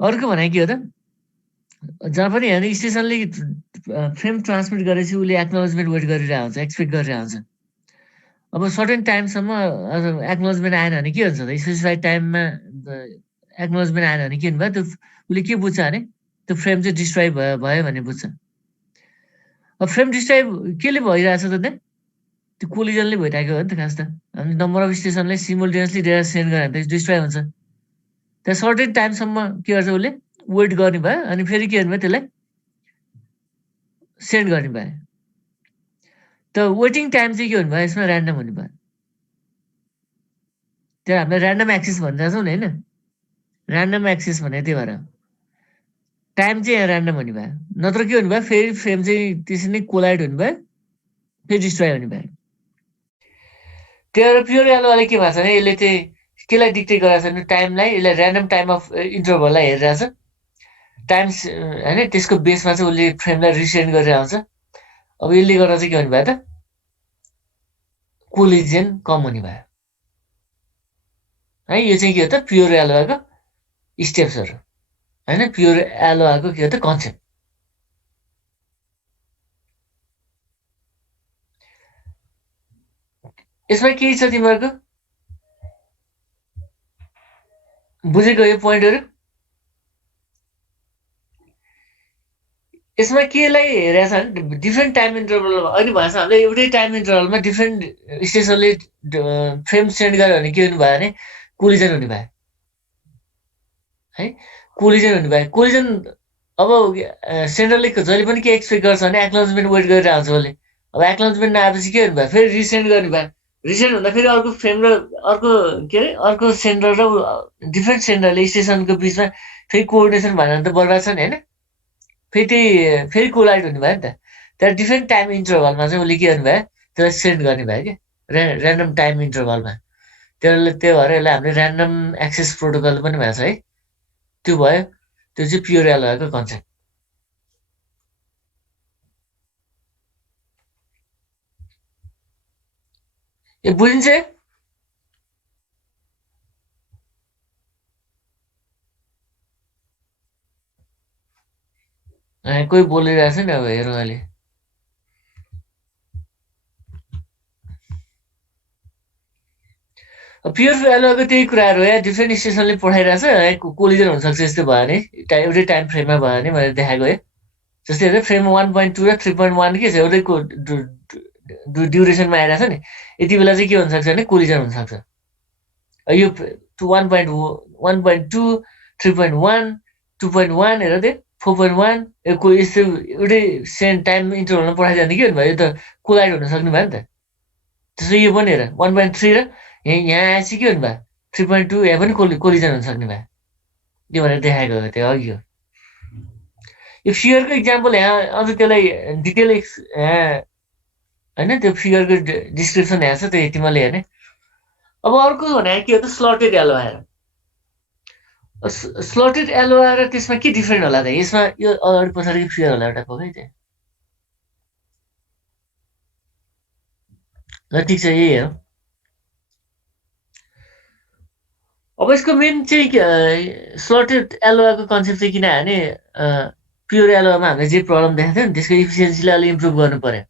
अर्को भने के हो त जहाँ पनि हेर्ने स्टेसनले फ्रेम ट्रान्समिट गरेपछि उसले एक्नोलेजमेन्ट वेट गरिरहेको हुन्छ एक्सपेक्ट गरिरहेको हुन्छ अब सर्टेन टाइमसम्म एक्नोलेजमेन्ट आएन भने के हुन्छ त स्पेसिफाइड टाइममा एक्नोलेजमेन्ट आएन भने के हुनुभयो त्यो उसले के बुझ्छ भने त्यो फ्रेम चाहिँ डिस्ट्रोय भयो भन्ने बुझ्छ अब फ्रेम डिस्ट्रोय केले भइरहेछ त त्यहाँ त्यो कोलिजनले भइरहेको हो नि त खास त हामी नम्बर अफ स्टेसनले सिमुल्टेनियसली डेटा सेन्ड गऱ्यो भने त डिस्ट्रोय हुन्छ त्यहाँ सर्टेन टाइमसम्म के गर्छ उसले वेट गर्ने भयो अनि फेरि के गर्नुभयो त्यसलाई सेन्ड गर्ने भयो त वेटिङ टाइम चाहिँ के हुनुभयो यसमा ऱ्यान्डम हुने भयो त्यहाँ हामीले ऱ्यान्डम एक्सेस भनिरहेको छौँ नि होइन ऱ्यान्डम एक्सेस भने त्यही भएर टाइम चाहिँ यहाँ ऱ्यान्डम हुने भयो नत्र के हुने भयो फेरि फ्रेम चाहिँ त्यसरी नै कोलाइड हुने भयो फेरि डिस्ट्रोय हुने भयो त्यही भएर प्योर एलोवाले के भएको छ भने यसले चाहिँ केलाई डिक्टेट गरेको छ भने टाइमलाई यसले ऱ्यान्डम टाइम अफ इन्टरभललाई हेरिरहेछ टाइम्स होइन त्यसको बेसमा चाहिँ उसले फ्रेमलाई रिसेन्ड गरेर आउँछ अब यसले गर्दा चाहिँ के हुने भयो त कोलिजन कम हुने भयो है यो चाहिँ के हो त प्योर एलोवाको स्टेप्सहरू होइन प्योर एलोवाको के हो त कन्सेप्ट यसमा केही छ तिमीहरूको बुझेको यो पोइन्टहरू यसमा केलाई हेरेको छ भने डिफ्रेन्ट टाइम इन्टरभलमा अहिले भएको छ हामीले एउटै टाइम इन्टरभलमा डिफ्रेन्ट स्टेसनले फ्रेम सेन्ड गर्यो भने के हुने भयो भने कोलिजन हुने भयो है कोलिजन हुने भयो कोलिजन अब सेन्डरले जहिले पनि के एक्सपेक्ट गर्छ भने एक्नोलेजमेन्ट वेट गरेर आउँछ उसले अब एक्नोलेजमेन्ट नआएपछि के हुने भयो फेरि रिसेन्ड गर्ने भयो रिसेन्ड हुँदा फेरि अर्को फ्रेम र अर्को के अरे अर्को सेन्डर र डिफ्रेन्ट सेन्डरले स्टेसनको बिचमा फेरि कोअर्डिनेसन भनेर त बर्बाद छ नि होइन फेरि त्यही फेरि कोलाइड हुने भयो नि त त्यहाँ डिफ्रेन्ट टाइम इन्टरभलमा चाहिँ उसले के गर्नु भयो त्यसलाई सेन्ड गर्ने भयो क्या ऱ्यान्डम टाइम इन्टरभलमा त्यही भएर यसलाई हामीले ऱ्यान्डम एक्सेस प्रोटोकल पनि भएको छ है त्यो भयो त्यो चाहिँ प्योर एलोवाको कन्सेप्ट ए बुझिन्छ कोही बोलिरहेछ नि अब हेरौँ अहिले प्योर एलोवाको त्यही कुराहरू हो डिफ्रेन्ट स्टेसनले पठाइरहेछ कोलिजन हुनसक्छ यस्तो भयो भने एउटै टाइम फ्रेममा भयो भने भनेर देखाएको है जस्तै हेर्दै फ्रेम 1.2 र 3.1 के छ एउटैको ड्युरेसनमा आइरहेछ नि यति बेला चाहिँ के हुनसक्छ भने कोलिजन हुनसक्छ यो 1.2 3.1 2.1 हेर त्यो 4.1 को यस्तो एउटै सेम टाइम इन्टरभलमा पठाइदियो भने के हुनु भयो यो त कोलाइड हुन सक्ने भयो नि त त्यसो यो पनि हेर 1.3 र यहाँ आएपछि के हुनु भयो 3.2 यहाँ पनि कोलिजन हुन सक्ने भयो त्यो भनेर देखाएको हो त्यो अघि हो यो फियरको इक्जाम्पल यहाँ अझ त्यसलाई डिटेल होइन त्यो फियरको डिस्क्रिप्सन यहाँ छ त्यो तिमीले हेर्ने अब अर्को भने के हो त स्लटेड एलोवा हेर स्लटेड एलोवा र त्यसमा के डिफ्रेन्ट होला त यसमा यो अगाडि पछाडिको फियर होला एउटा पक्कै त्यो ल ठिक छ यही हो अब यसको मेन चाहिँ स्लटेड एलोवाको कन्सेप्ट चाहिँ किनभने प्योर एलोवामा हामीले जे प्रब्लम देखाएको थियो नि त्यसको इफिसियन्सीलाई अलिक इम्प्रुभ गर्नु पर्यो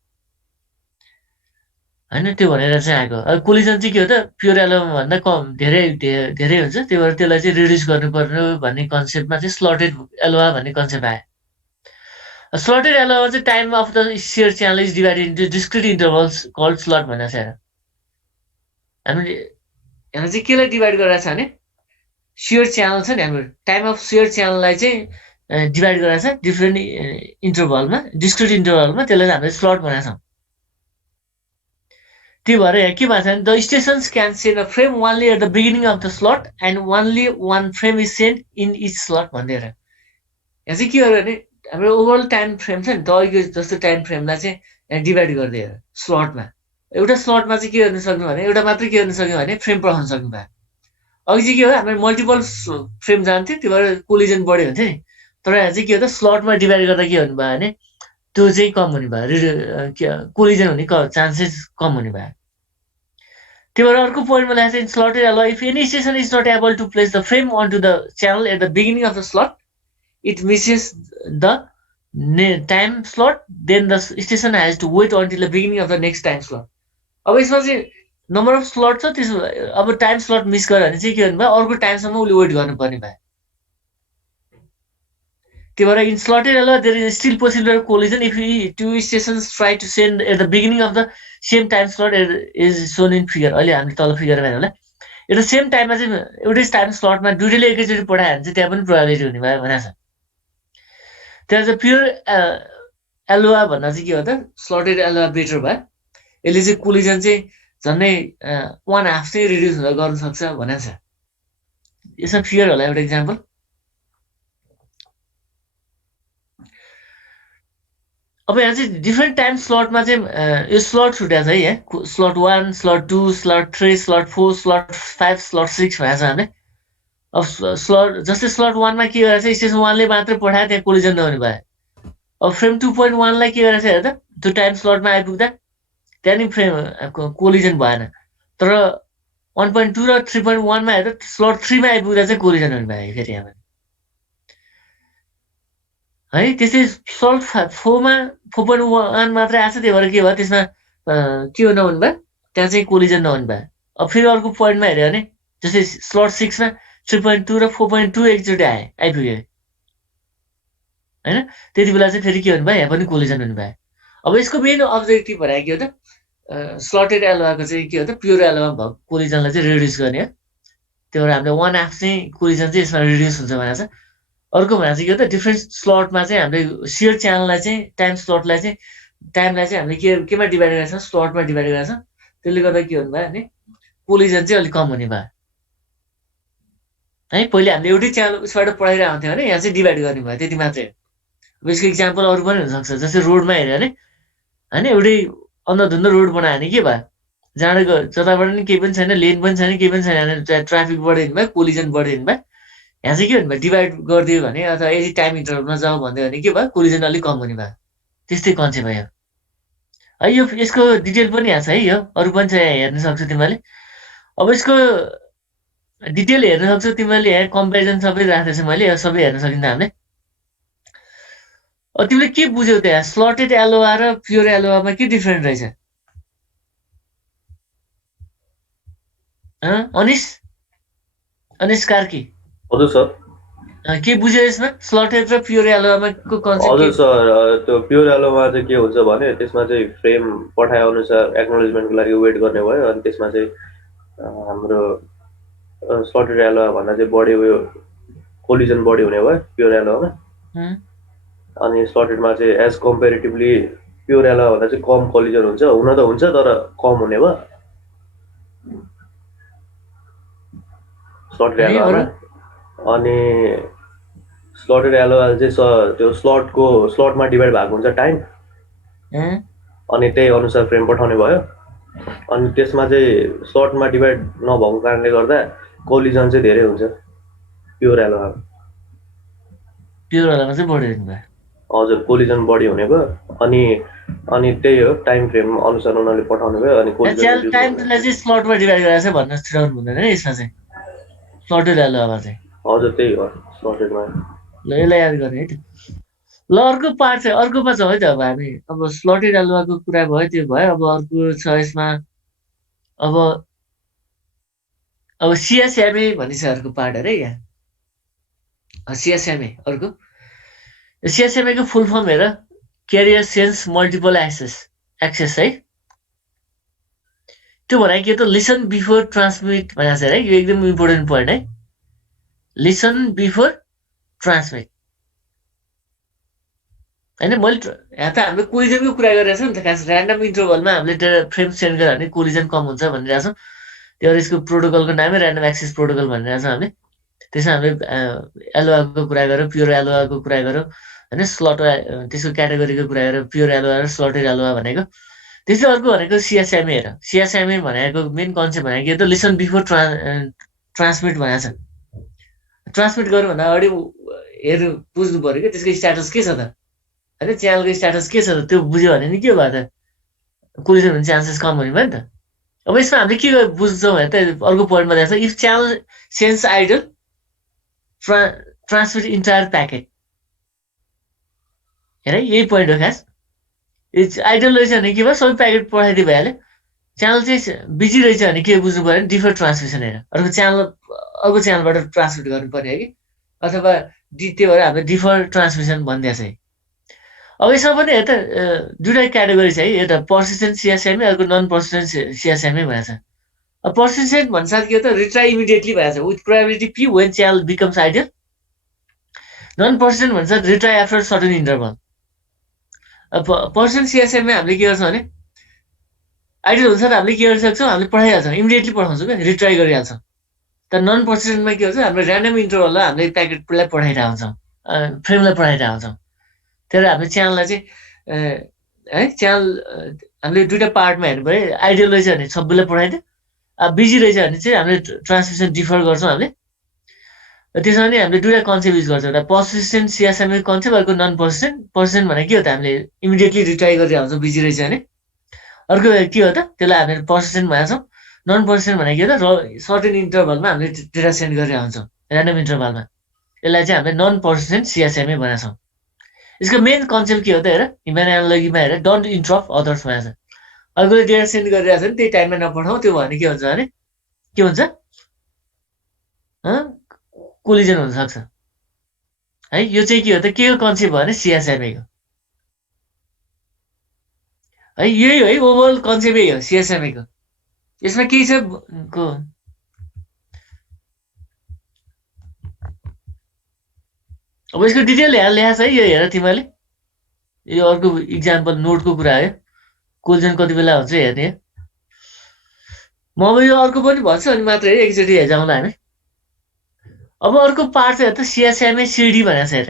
होइन त्यो भनेर चाहिँ आएको अब कोलिजन चाहिँ के हो त प्योर एलोमा भन्दा कम धेरै धेरै हुन्छ त्यही भएर त्यसलाई चाहिँ रिड्युस गर्नुपर्ने भन्ने कन्सेप्टमा चाहिँ स्लटेड एलोवा भन्ने कन्सेप्ट आयो स्लटेड एलोवा चाहिँ time of the share channel is divided into discrete intervals called slot भनेको छ हामीले यहाँ चाहिँ केलाई डिभाइड गरेको छ भने सेयर च्यानल छ नि हाम्रो टाइम अफ सेयर च्यानललाई चाहिँ डिभाइड गरेको छ डिफ्रेन्ट इन्टरभलमा डिस्क्रिट इन्टरभलमा त्यसलाई हामीले स्लट भनेको छौँ त्यो भएर यहाँ के भएको छ भने the stations can send a frame only at the beginning of the slot and only one frame is send in each slot भनिदिएर यहाँ चाहिँ के गर्यो भने हाम्रो ओभरअल टाइम फ्रेम छ नि त अघिको जस्तो टाइम फ्रेमलाई चाहिँ यहाँ डिभाइड गरिदिएर स्लटमा एउटा स्लटमा चाहिँ के गर्नु सक्नु भने एउटा मात्रै के गर्नु सक्यो भने फ्रेम पठाउन सक्नु भयो अघि चाहिँ के हो हाम्रो मल्टिपल फ्रेम जान्थ्यो त्यो भएर कोलिजन बढी हुन्थ्यो नि तर यहाँ चाहिँ के हो त स्लटमा डिभाइड गर्दा के हुनु भयो भने त्यो चाहिँ कम हुने भयो कोलिजन हुने चान्सेस कम हुने भयो त्यही भएर अर्को पोइन्टमा लेखेको छ slotted ALOHA if any station is not able to place the frame on to the channel at the beginning of the slot it misses the time slot then the station has to wait until the beginning of the next time slot अब यसमा चाहिँ number of slot छ त्यसो अब time slot miss गर्यो भने चाहिँ के गर्नु भयो अर्को टाइमसम्म उसले वेट गर्नुपर्ने भयो त्यही भएर in slotted ALOHA there is still possible collision if two stations try to send at the beginning of the same time slot is shown in figure अहिले हामीले तल फिगरमा हेर्नु होला एउटा सेम टाइममा चाहिँ एउटै टाइम स्लटमा दुइटैले एकैचोटि पठायो भने चाहिँ त्यहाँ पनि प्रोबेबिलिटी हुने भयो भनेको छ त्यहाँ चाहिँ प्योर एलोवा भन्दा चाहिँ के हो त स्लटेड एलोवा बेटर भयो यसले चाहिँ कोलिजन चाहिँ झन्डै 1/2 चाहिँ रिड्युस हुँदा गर्न सक्छ भनेको छ यसमा फिगर होला एउटा इक्जाम्पल अब यहाँ चाहिँ डिफ्रेन्ट टाइम स्लटमा चाहिँ यो स्लट छुट्याएको छ है यहाँ slot 1 slot 2 slot 3 slot 4 slot 5 slot 6 भनेको छ हामीले अब स्लट जस्तै स्लट 1 मा के गरेछ स्टेसन 1 ले मात्रै पठायो त्यहाँ कोलिजन नहुने भयो अब फ्रेम 2.1 लाई के गरेछ हेर त त्यो टाइम स्लटमा आइपुग्दा त्यहाँ नि फ्रेम कोलिजन भएन तर 1.2 र 3.1 मा हेर स्लट 3 मा आइपुग्दा चाहिँ कोलिजन हुने भयो फेरि यहाँ है त्यस्तै स्लट 4 मा 4.1 मात्रै आछ त्यही भएर के भयो त्यसमा के हो नहुने भयो त्यहाँ चाहिँ कोलिजन नहुने भयो अब फेरि अर्को पोइन्टमा हेर्यो भने जस्तै स्लट 6 मा 3.2 र 4.2 एकचोटि आइपुग्यो हैन त्यति बेला चाहिँ फेरि के हुने भयो यहाँ पनि कोलिजन हुने भयो अब यसको मेन अब्जेक्टिभ भनेको के हो त स्लटेड एलोवाको चाहिँ के हो त प्योर एलोवा भएको कोलिजनलाई चाहिँ रिड्युस गर्ने हो त्यही भएर हामीले 1/2 चाहिँ कोलिजन चाहिँ यसमा रिड्युस हुन्छ भनेको छ अर्को भनेको चाहिँ के हो त डिफ्रेन्ट स्लटमा चाहिँ हामीले सियर च्यानललाई चाहिँ टाइम स्लटलाई चाहिँ टाइमलाई चाहिँ हामीले केमा डिभाइड गरेका छौँ स्लटमा डिभाइड गरेका छौँ त्यसले गर्दा के हुने भयो भने कोलिजन चाहिँ अलिक कम हुने भयो है पहिले हामीले एउटै च्यानल उसबाट पढाइरहेको हुन्थ्यो भने यहाँ चाहिँ डिभाइड गर्ने भयो त्यति मात्रै अब यसको इक्जाम्पल अरू पनि हुनसक्छ जस्तै रोडमा हेऱ्यो भने होइन एउटै अन्धधुन्द रोड बनायो भने के भयो जहाँबाट जताबाट नि केही पनि छैन लेन पनि छैन केही पनि छैन ट्राफिक बढिदिनु भयो कोलिजन बढिदिनु भयो यहाँ चाहिँ के हुने भयो डिभाइड गरिदियो भने अथवा यदि टाइम इन्टरभलमा जाऊ भन्यो भने के भयो कोलिजन अलिक कम हुने भयो त्यस्तै कन्सेप्ट भयो है यो यसको डिटेल पनि यहाँ छ है यो अरू पनि छ हेर्न सक्छौ तिमीले अब यसको डिटेल हेर्न सक्छौ तिमीले यहाँ कम्पेरिजन सबै राखेको छु मैले सबै हेर्न सकिन्छ हामीले अब तिमीले के बुझ्यौ त्यहाँ स्लटेड एलोवा र प्योर एलोवामा के डिफरेन्ट रहेछ अनिस कार्की हजुर सर के बुझ्यो यसमा स्लटेड र प्योर एलोवामा को कन्सेप्ट हजुर सर त्यो प्योर एलोमा चाहिँ के हुन्छ भने त्यसमा चाहिँ फ्रेम पठाए अनुसार एक्नोलेजमेन्टको लागि वेट गर्ने भयो अनि त्यसमा चाहिँ हाम्रो स्लटेड एलोवा भन्दा चाहिँ बढी उयो कोलिजन बढी हुने भयो प्योर एलोवामा अनि स्लटेडमा चाहिँ एज कम्पेरिटिभली प्योर एलोवा भन्दा चाहिँ कम कोलिजन हुन्छ हुन त हुन्छ तर कम हुने भयो स्लटेड एलोवामा अनि स्लटेड एलोवा चाहिँ त्यो स्लटमा डिभाइड भएको हुन्छ टाइम अनि त्यही अनुसार फ्रेम पठाउने भयो अनि त्यसमा चाहिँ स्लटमा डिभाइड नभएको कारणले गर्दा कोलिजन चाहिँ धेरै हुन्छ प्योर एलोवामा चाहिँ बढी हुने भयो हजुर कोलिजन बढी हुने भयो अनि त्यही हो टाइम फ्रेम अनुसार उनीहरूले पठाउने भयो अनि कोलिजन टाइमलाई चाहिँ स्लटमा डिभाइड गरेर चाहिँ भन्न छिराउनु हुँदैन यसमा चाहिँ स्लटेड एलोवामा चाहिँ हजुर त्यही हो स्लटेडमा ल यसलाई याद गर्ने है त ल अर्को पार्ट चाहिँ अर्कोमा छ है त अब हामी अब स्लटेड एलोवाको कुरा भयो त्यो भयो अब अर्को छ यसमा अब सिएसएमए भन्ने छ अर्को पार्ट अरे यहाँ सिएसएमए अर्को सिएसएमए को फुल फर्म हेर क्यारियर सेन्स मल्टिपल एक्सेस है त्यो भनेको के त लिसन बिफोर ट्रान्समिट भनेको छ है यो एकदम इम्पोर्टेन्ट पोइन्ट है लिसन बिफोर ट्रान्समिट होइन मैले यहाँ त हामीले कोलिजनको कुरा गरिरहेको छौँ नि त खास ऱ्यान्डम इन्टरभलमा हामीले फ्रेम सेन्ड गर्यो भने कोलिजन कम हुन्छ भनिरहेको छौँ त्यो यसको प्रोटोकलको नामै ऱ्यान्डम एक्सेस प्रोटोकल भनिरहेको छौँ हामीले त्यसमा हामीले एलोवाको कुरा गऱ्यौँ प्योर एलोवाको कुरा गऱ्यौँ होइन स्लट त्यसको क्याटेगोरीको कुरा गऱ्यौँ प्योर एलोवा र स्लटेड एलोवा भनेको त्यसै अर्को भनेको सिएसएमए हेर सिएसएमए भनेको मेन कन्सेप्ट भनेको के त लिसन बिफोर ट्रान्समिट भनेको छ ट्रान्समिट गर्नु भन्दा अगाडि हेर्नु बुझ्नु पऱ्यो कि त्यसको स्ट्याटस के छ त होइन च्यानलको स्ट्याटस के छ त त्यो बुझ्यो भने नि के भयो त कोलिजन हुने चान्सेस कम हुने भयो नि त अब यसमा हामीले के बुझ्छौँ भने त अर्को पोइन्टमा दिएको छ, if channel sense idle transmit entire packet. हेर यही पोइन्ट हो खास। आइडल रहेछ भने के भयो, सबै प्याकेट पठाइदिए भइहाल्यो। च्यानल चाहिँ बिजी रहेछ भने के बुझ्नु पऱ्यो भने डिफर ट्रान्समिसन हेर, अर्को च्यानलबाट ट्रान्समिट गर्नु पर्यो है कि, अथवा त्यही भएर हामीले डिफर ट्रान्समिसन भनिदिएको छ। अब यसमा पनि हेर त दुईवटा क्याटेगोरी छ है, एउटा पर्सिस्टेन्ट सिएसएमए, अर्को नन पर्सिस्टेन्ट सिएसएमए भएको छ। अब पर्सिस्टेन्ट भन्साथ के हो त, रिट्राई इमिडिएटली भएको छ with probability p when channel becomes idle. Non persistent भन्छ रिट्राई आफ्टर सर्टेन इन्टरभल। अब पर्सिस्टेन्ट सिएसएमए हामीले के गर्छौँ भने आइडल हुन्छ त हामीले के गर्न सक्छौँ, हामीले पठाइहाल्छौँ, इमिडिएटली पठाउँछौँ क्या, रिट्राई गरिहाल्छौँ। तर नन पर्सिस्टेन्टमा के हुन्छ, हामीले ऱ्यान्डम इन्टरभलमा हामीले प्याकेटलाई पठाइरहेको हुन्छौँ, फ्रेमलाई पठाइरहेको हुन्छौँ। त्यही भएर हामीले च्यानललाई चाहिँ है च्यानल हामीले दुईवटा पार्टमा हेर्नु पऱ्यो। आइडियल रहेछ भने सबैलाई पठाइदियो, अब बिजी रहेछ भने चाहिँ हामीले ट्रान्समिसन डिफर गर्छौँ हामीले। त्यसमा पनि हामीले दुईवटा कन्सेप्ट युज गर्छौँ, एउटा पर्सिस्टेन्ट सिएसएमए कन्सेप्ट, अर्को नन पर्सिस्टेन्ट। पर्सिस्टेन्ट भनेको के हो त, हामीले इमिडिएटली रिट्राई गरिरहेको हुन्छौँ बिजी रहेछ भने। अर्को के हो त, त्यसलाई हामीले पर्सिस्टेन्ट भनेको छौँ। नन पर्सिस्टेन्ट भनेको के हो त, सर्टेन इन्टरभलमा हामीले डेटा सेन्ड गरिरहेको हुन्छौँ ऱ्यान्डम इन्टरभलमा। यसलाई चाहिँ हामीले नन पर्सिस्टेन्ट सिएसएमए भनेको छौँ। यसको मेन कन्सेप्ट के हो त हेर, ह्युमन एनालोजीमा हेर, डोन्ट इन्टरप्ट अदर्स भनेको छ। अर्कोले डेटा सेन्ड गरिरहेको छ भने त्यही टाइममा नपठाउँ, त्यो भने के हुन्छ भने के हुन्छ, कोलिजन हुनसक्छ है। यो चाहिँ के हो त, के को कन्सेप्ट भयो भने सिएसएमए को है, यही हो है, ओभरअल कन्सेप्ट यही हो सिएसएमए को। यसमा के छ को अब यसको डिटेल ल्याएको छ है, यो हेर तिमीले, यो अर्को इक्जाम्पल नोटको कुरा हो। कोलिजन कति बेला हुन्छ हेर्ने। म अब यो अर्को पनि भन्छु अनि मात्रै एकचोटि हेर्जाउँला हामी। अब अर्को पार्ट चाहिँ त सिएसएमए सिडी भनेको छ हेर।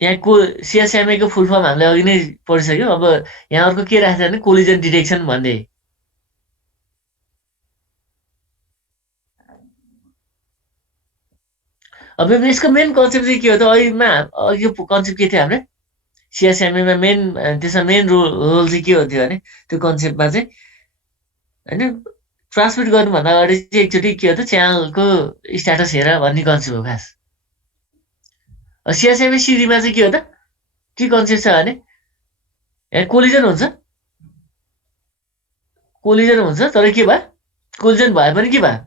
यहाँ सिएसएमए को फुल फर्म हामीले अघि नै पढिसक्यौँ। अब यहाँ अर्को के राखेको छ भने कोलिजन डिटेक्सन भन्दै। अब यसको मेन कन्सेप्ट चाहिँ के हो त, अघिको कन्सेप्ट के थियो हामीले सिएसएमएमा त्यसमा मेन रोल चाहिँ के हुन्थ्यो भने, त्यो कन्सेप्टमा चाहिँ होइन ट्रान्समिट गर्नुभन्दा अगाडि चाहिँ एकचोटि के हो त, च्यानलको स्ट्याटस हेर भन्ने कन्सेप्ट हो खास। सिएसएमए सिडीमा चाहिँ के हो त, के कन्सेप्ट छ भने यहाँ कोलिजन हुन्छ तर के भयो, कोलिजन भए पनि के भयो,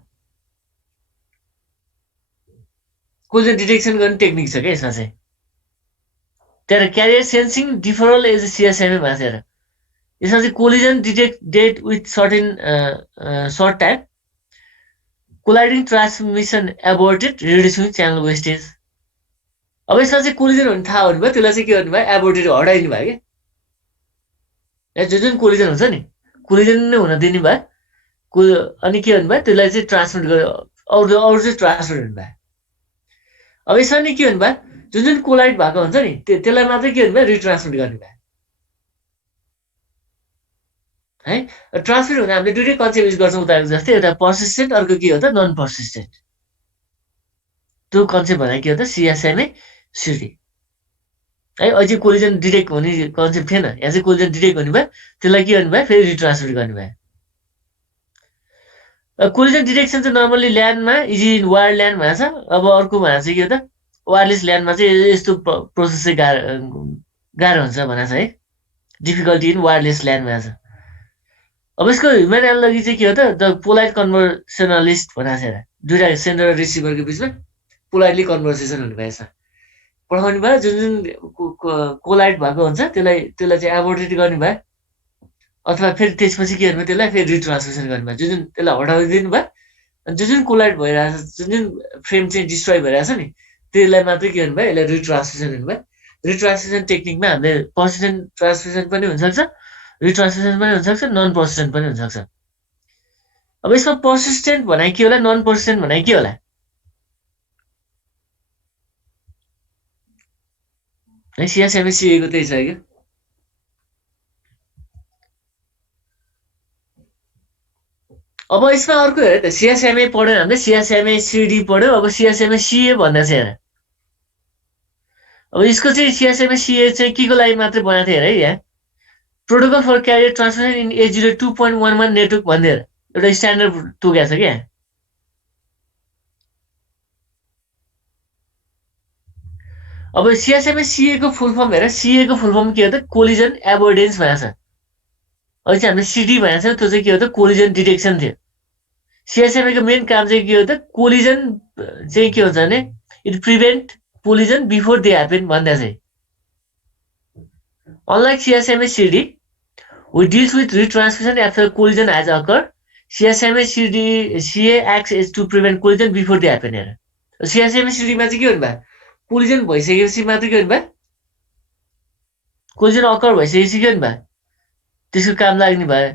कोलिजन डिटेक्सन गर्ने टेक्निक छ क्या यसमा चाहिँ। त्यहाँ carrier sensing deferral as CSMA भएको छ हेर। यसमा चाहिँ collision detect with short time, colliding transmission aborted, reducing channel wastage. अब यसमा चाहिँ कोलिजन हुने थाहा हुनु भयो, त्यसलाई चाहिँ के गर्नु भयो, एबोर्टेड हटाइदिनु भयो क्या। यहाँ जुन कोलिजन हुन्छ नि, कोलिजन नै हुन दिनु भयो, अनि के भन्नु भयो, त्यसलाई चाहिँ ट्रान्समिट गर्यो, अरू चाहिँ ट्रान्समिट हुनु भयो। अब यसमा नि के भन्नु भयो, जुन कोलाइड भएको हुन्छ नि त्यसलाई मात्रै के भन्नु भयो, रिट्रान्समिट गर्ने भयो है। ट्रान्समिट हुँदा हामीले दुईटै कन्सेप्ट युज गर्छौँ उताको जस्तै, एउटा पर्सिस्टेन्ट, अर्को के हो त नन पर्सिस्टेन्ट। त्यो कन्सेप्ट भनेको के हो त, सिएसएमए सिडी है। अझै कोलिजन डिटेक्ट हुने कन्सेप्ट थिएन, यहाँ चाहिँ कोलिजन डिटेक्ट हुने भयो, त्यसलाई के गर्नु भयो, फेरि रिट्रान्समिट गर्ने भयो। कोलिजन डिटेक्सन चाहिँ नर्मल्ली ल्यान्डमा इजी इन वायर्ड ल्यान्ड भएको छ। अब अर्को भनेको चाहिँ के हो त, वायरलेस ल्यान्डमा चाहिँ यस्तो प्रोसेस चाहिँ गाह्रो हुन्छ भनेको छ है, डिफिकल्टी इन वायरलेस ल्यान्ड भएको छ। अब यसको ह्युमन एनालोजी चाहिँ के हो त, द पोलाइट कन्भर्सेसनलिस्ट भनेको छ हेर। दुईवटा सेन्डर र रिसिभरको बिचमा पोलाइटली कन्भर्सेसन हुने भएछ, पठाउने भयो। जुन कोलाइट भएको हुन्छ त्यसलाई चाहिँ एबोर्टेड गर्ने भयो, अथवा फेरि त्यसपछि के गर्नु, त्यसलाई फेरि रिट्रान्समिसन गर्ने भयो। जुन त्यसलाई हटाइदिनु भयो, जुन कोलाइट भइरहेछ, जुन फ्रेम चाहिँ डिस्ट्रोय भइरहेछ नि, त्यसलाई मात्रै के गर्नु भयो, यसलाई रिट्रान्समिसन हुनु भयो। रिट्रान्समिसन टेक्निकमा हामीले पर्सिस्टेन्ट ट्रान्समिसन पनि हुनसक्छ, रिट्रान्समिसन पनि हुनसक्छ, नन पर्सिस्टेन्ट पनि हुनसक्छ। अब यसमा पर्सिस्टेन्ट भनेको के होला, नन पर्सिस्टेन्ट भनेको के होला, है सिएसएमए सिएको त्यही छ क्या। अब यसमा अर्को हेर त, सिएसएमए पढ्यो हामीले, सिएसएमए सिडी पढ्यो, अब सिएसएमए सिए भन्दा चाहिँ हेर। अब यसको चाहिँ सिएसएमए सिए चाहिँ के को लागि मात्रै बनाएको थियो हेर है। यहाँ protocol for carrier transmission in 802.11 network भनेर एउटा स्ट्यान्डर्ड तोकेको छ क्या। अब सिएसएमए सिएको फुल फर्म हेर, सिएको फुल फर्म के हो त कोलिजन एभोइडेन्स भनेको छ। अहिले चाहिँ हामीले सिडी भनेको छ, त्यो चाहिँ के हो त कोलिजन डिटेक्सन थियो। सिएसएमए को मेन काम चाहिँ के हो त कोलिजन चाहिँ के हुन्छ भने it prevent collision before they happen भन्दा चाहिँ। Unlike CSMA CD we deals with retransmission after collision has occurred. CSMA CD CA acts is to prevent collision before they happen here. CSMA CD मा चाहिँ के हुनु भयो collision भइसकेपछि मात्र के हुनु भयो कोलिजन अकर भइसकेपछि के हुनु भयो त्यसको काम लाग्ने भयो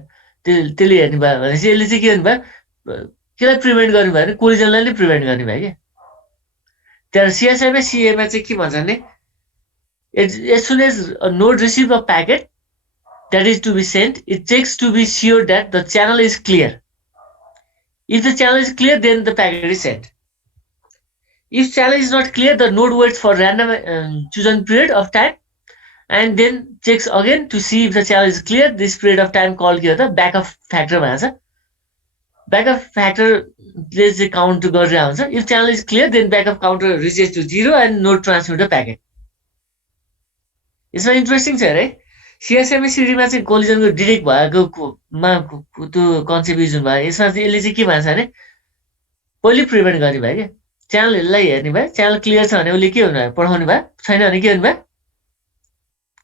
त्यसले हेर्ने भयो भनेपछि यसले चाहिँ के हुनु भयो केलाई प्रिभेन्ट गर्नु भयो भने कोलिजनलाई नै प्रिभेन्ट गर्ने भयो के। त्यहाँ CSMA CA मा चाहिँ के भन्छ भने as soon as a node receive a packet that is to be sent, it checks to be sure that the channel is clear. If the channel is clear, then the packet is sent. If channel is not clear, the node waits for random chosen period of time and then checks again to see if the channel is clear. This period of time called the backup factor. Backup factor is the count to go around. If channel is clear, then backup counter reaches to 0 and node transmit the packet. It's very interesting, sir, right? सिएसएमए सिडीमा चाहिँ कोलिजनको detect भएकोमा त्यो concept use भयो। यसमा चाहिँ यसले चाहिँ के भन्छ भने पहिले प्रिभेन्ट गर्ने भयो क्या, च्यानलहरूलाई हेर्ने भयो, च्यानल क्लियर छ भने उसले के हुनु भयो पठाउने भयो, छैन भने के हुनु भयो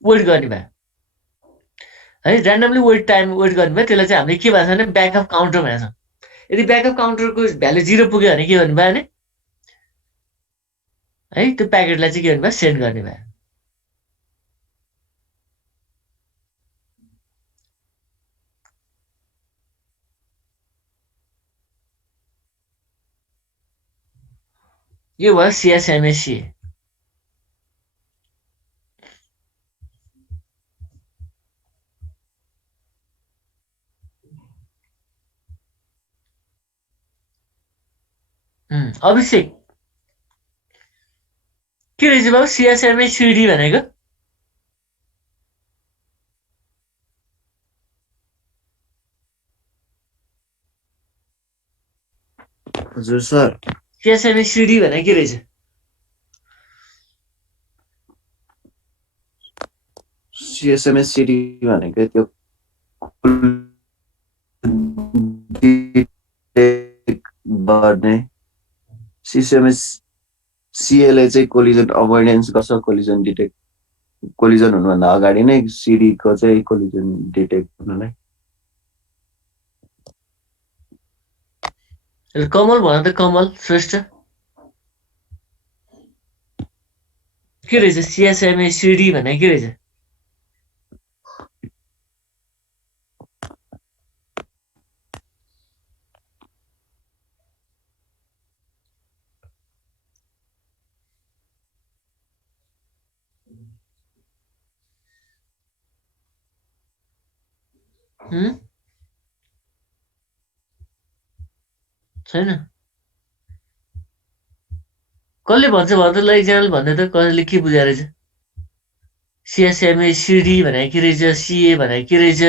वेट गर्ने भयो है, ऱ्यान्डमली वेट गर्ने भयो। त्यसलाई चाहिँ हामीले के भन्छ भने ब्याकअप काउन्टर भनेको छ। यदि ब्याकअप काउन्टरको भ्यालु 0 पुग्यो भने के गर्नु भयो भने है त्यो प्याकेटलाई चाहिँ के गर्नु भयो सेन्ड गर्ने भयो। यो भयो सिएसएमए सिए। अभिषेक के रहेछ बाबु सिएसएमए सिडी भनेको? हजुर सर, सिएसएमए सिडी भनेको के रहेछ? सिएसएमए सिडी भनेको त्यो गर्ने सिएसएमएस सिएले चाहिँ कोलिजन अभोइडेन्स गर्छ। कोलिजन डिटेक्ट कोलिजन हुनुभन्दा अगाडि नै सिडीको चाहिँ कोलिजन डिटेक्ट हुनलाई। कमल भन त कमल श्रेष्ठ के रहेछ सिएसएमए सिडी भनेको के रहेछ? छैन कसले भन्छ भन्छ ल इक्जाम्पल भन्दै त कसले के बुझाएर रहेछ? सिएसएमए सिडी भनेको के रहेछ? सिए भनेको के रहेछ?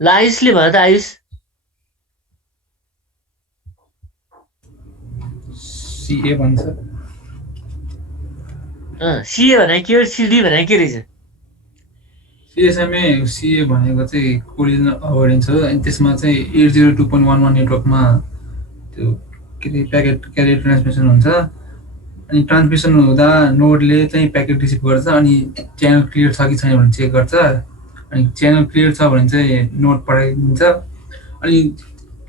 ल आयुषले भन त आयुष। सिए भन्छ। सिए भनेको के हो? सिडी भनेको के रहेछ? सिएसएमए सिए भनेको चाहिँ कोलिजन अभोइडेन्स हो। अनि त्यसमा चाहिँ 802.11 नेटवर्कमा त्यो के अरे प्याकेट क्यारियर ट्रान्समिसन हुन्छ। अनि ट्रान्समिसन हुँदा नोडले चाहिँ प्याकेट रिसिभ गर्छ अनि च्यानल क्लियर छ कि छैन भने चेक गर्छ। अनि च्यानल क्लियर छ भने चाहिँ नोड पठाइदिन्छ। अनि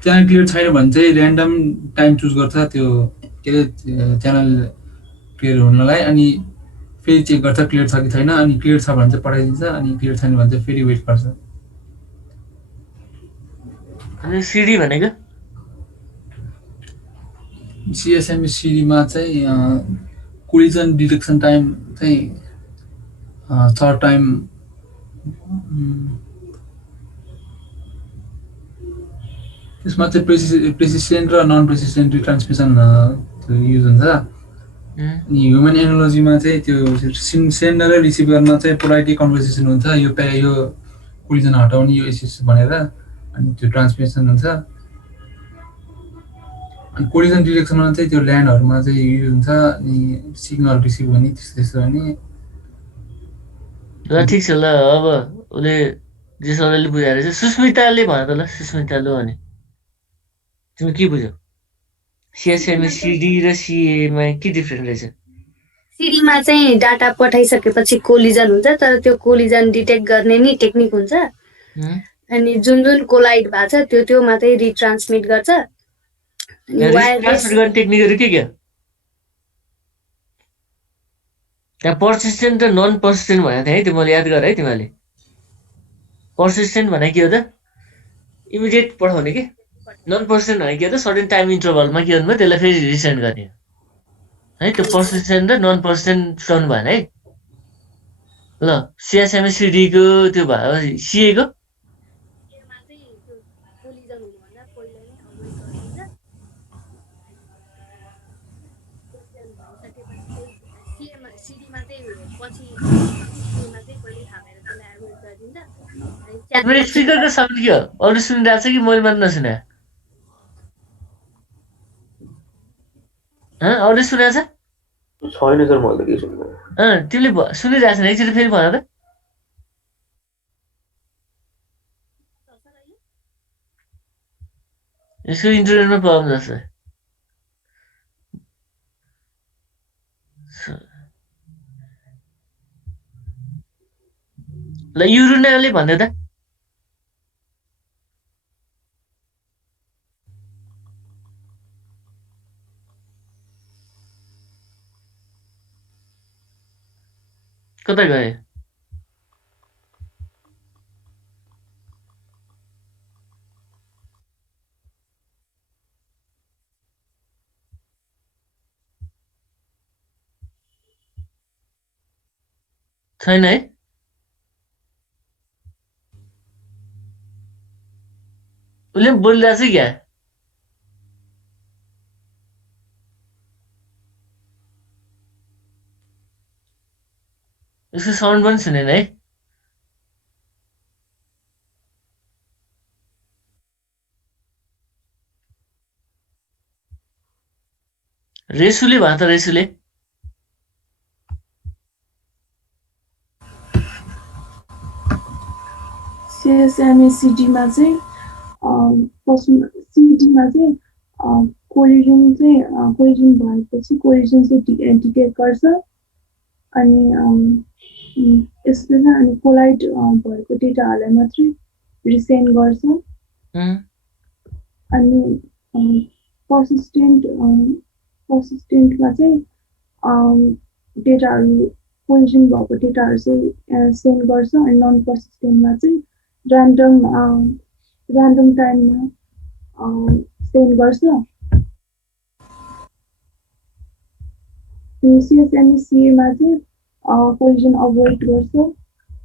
च्यानल क्लियर छैन भने चाहिँ ऱ्यान्डम टाइम चुज गर्छ त्यो के अरे च्यानल क्लियर हुनलाई। अनि फेरि चेक गर्छ क्लियर छ कि छैन। अनि क्लियर छ भने चाहिँ पठाइदिन्छ, अनि क्लियर छैन भने चाहिँ फेरि वेट गर्छ। अनि सिडी भनेको सिएसएमए सिडीमा चाहिँ कोलिजन डिटेक्सन टाइम चाहिँ थर्ड टाइम त्यसमा चाहिँ प्रेसिडेन्ट र नन प्रेसिडेन्ट ट्रान्समिसन युज हुन्छ। अनि ह्युमन एनालोजीमा चाहिँ त्यो सेन्डर र रिसिभ गर्न चाहिँ पोलाइटली कन्भर्सेसन हुन्छ यो कोलिजन हटाउने यो एसिस भनेर अनि त्यो ट्रान्समिसन हुन्छ अनि कोलिजन डिटेक्सनमा चाहिँ त्यो ल्यान्डहरुमा चाहिँ युज हुन्छ अनि सिग्नल रिसिभ गर्ने त्यस्तो अनि ल ठिक छ ल अब उसले जे सरले बुझाएर चाहिँ सुस्मिताले भन त ल सुस्मिता लु भने तिमी के बुझ्यौ सिएसएमए सिडी र सिएमा के डिफरेन्ट रहेछ सिडीमा चाहिँ डाटा पठाइसकेपछि कोलिजन हुन्छ तर त्यो कोलिजन डिटेक्ट गर्ने नि टेक्निक हुन्छ अनि जुन कोलाइड भएको छ त्यो मात्रै रिट्रान्समिट गर्छ अनि वायरलेस ट्रान्समिट गर्ने टेक्निकहरु के त्यहाँ पर्सिस्टेन्ट र नन पर्सिस्टेन्ट भनेको थियो है त्यो मैले याद गर है तिमीले पर्सिस्टेन्ट भने के हो त इमिडिएट पठाउने के नन पर्सिस्टेन्ट भने के हो त सर्टेन टाइम इन्टरभलमा के गर्नु त्यसलाई फेरि रिसेन्ड गर्ने है त्यो पर्सिस्टेन्ट र नन पर्सिस्टेन्ट छुटाउनु भएन है ल सिएसएमए सिडी को त्यो भयो सिए को मेरो स्पिकरको साउन्ड के हो अरू सुनिरहेको छ कि मैले मात्र नसुने अरू सुनेको छ छैन सर मैले त के सुन्नु तिमीले सुनिरहेको छैन एकचोटि फेरि भन त यसको इन्टरनेटमा प्रब्लम जस्तो ल युरुनाले भन्दै त कता गए छैन है उसले पनि बोलिरहेको छ क्या यसको साउन्ड पनि सुनेन है रेसुले भन त रेसुले सिएसएमए सिडीमा चाहिँ सिडीमा चाहिँ कोलिजन भएपछि कोलिजन चाहिँ डिटेक्ट गर्छ अनि यसले चाहिँ अनि कोलाइड भएको डेटाहरूलाई मात्रै रिसेन्ड गर्छ अनि पर्सिस्टेन्टमा चाहिँ डेटाहरू कोलिजन भएको डेटाहरू चाहिँ सेन्ड गर्छ अनि नन पर्सिस्टेन्टमा चाहिँ ऱ्यान्डम टाइममा सेन्ड गर्छ सिएसएमए सिएमा चाहिँ कोलिजन अभोइड गर्छ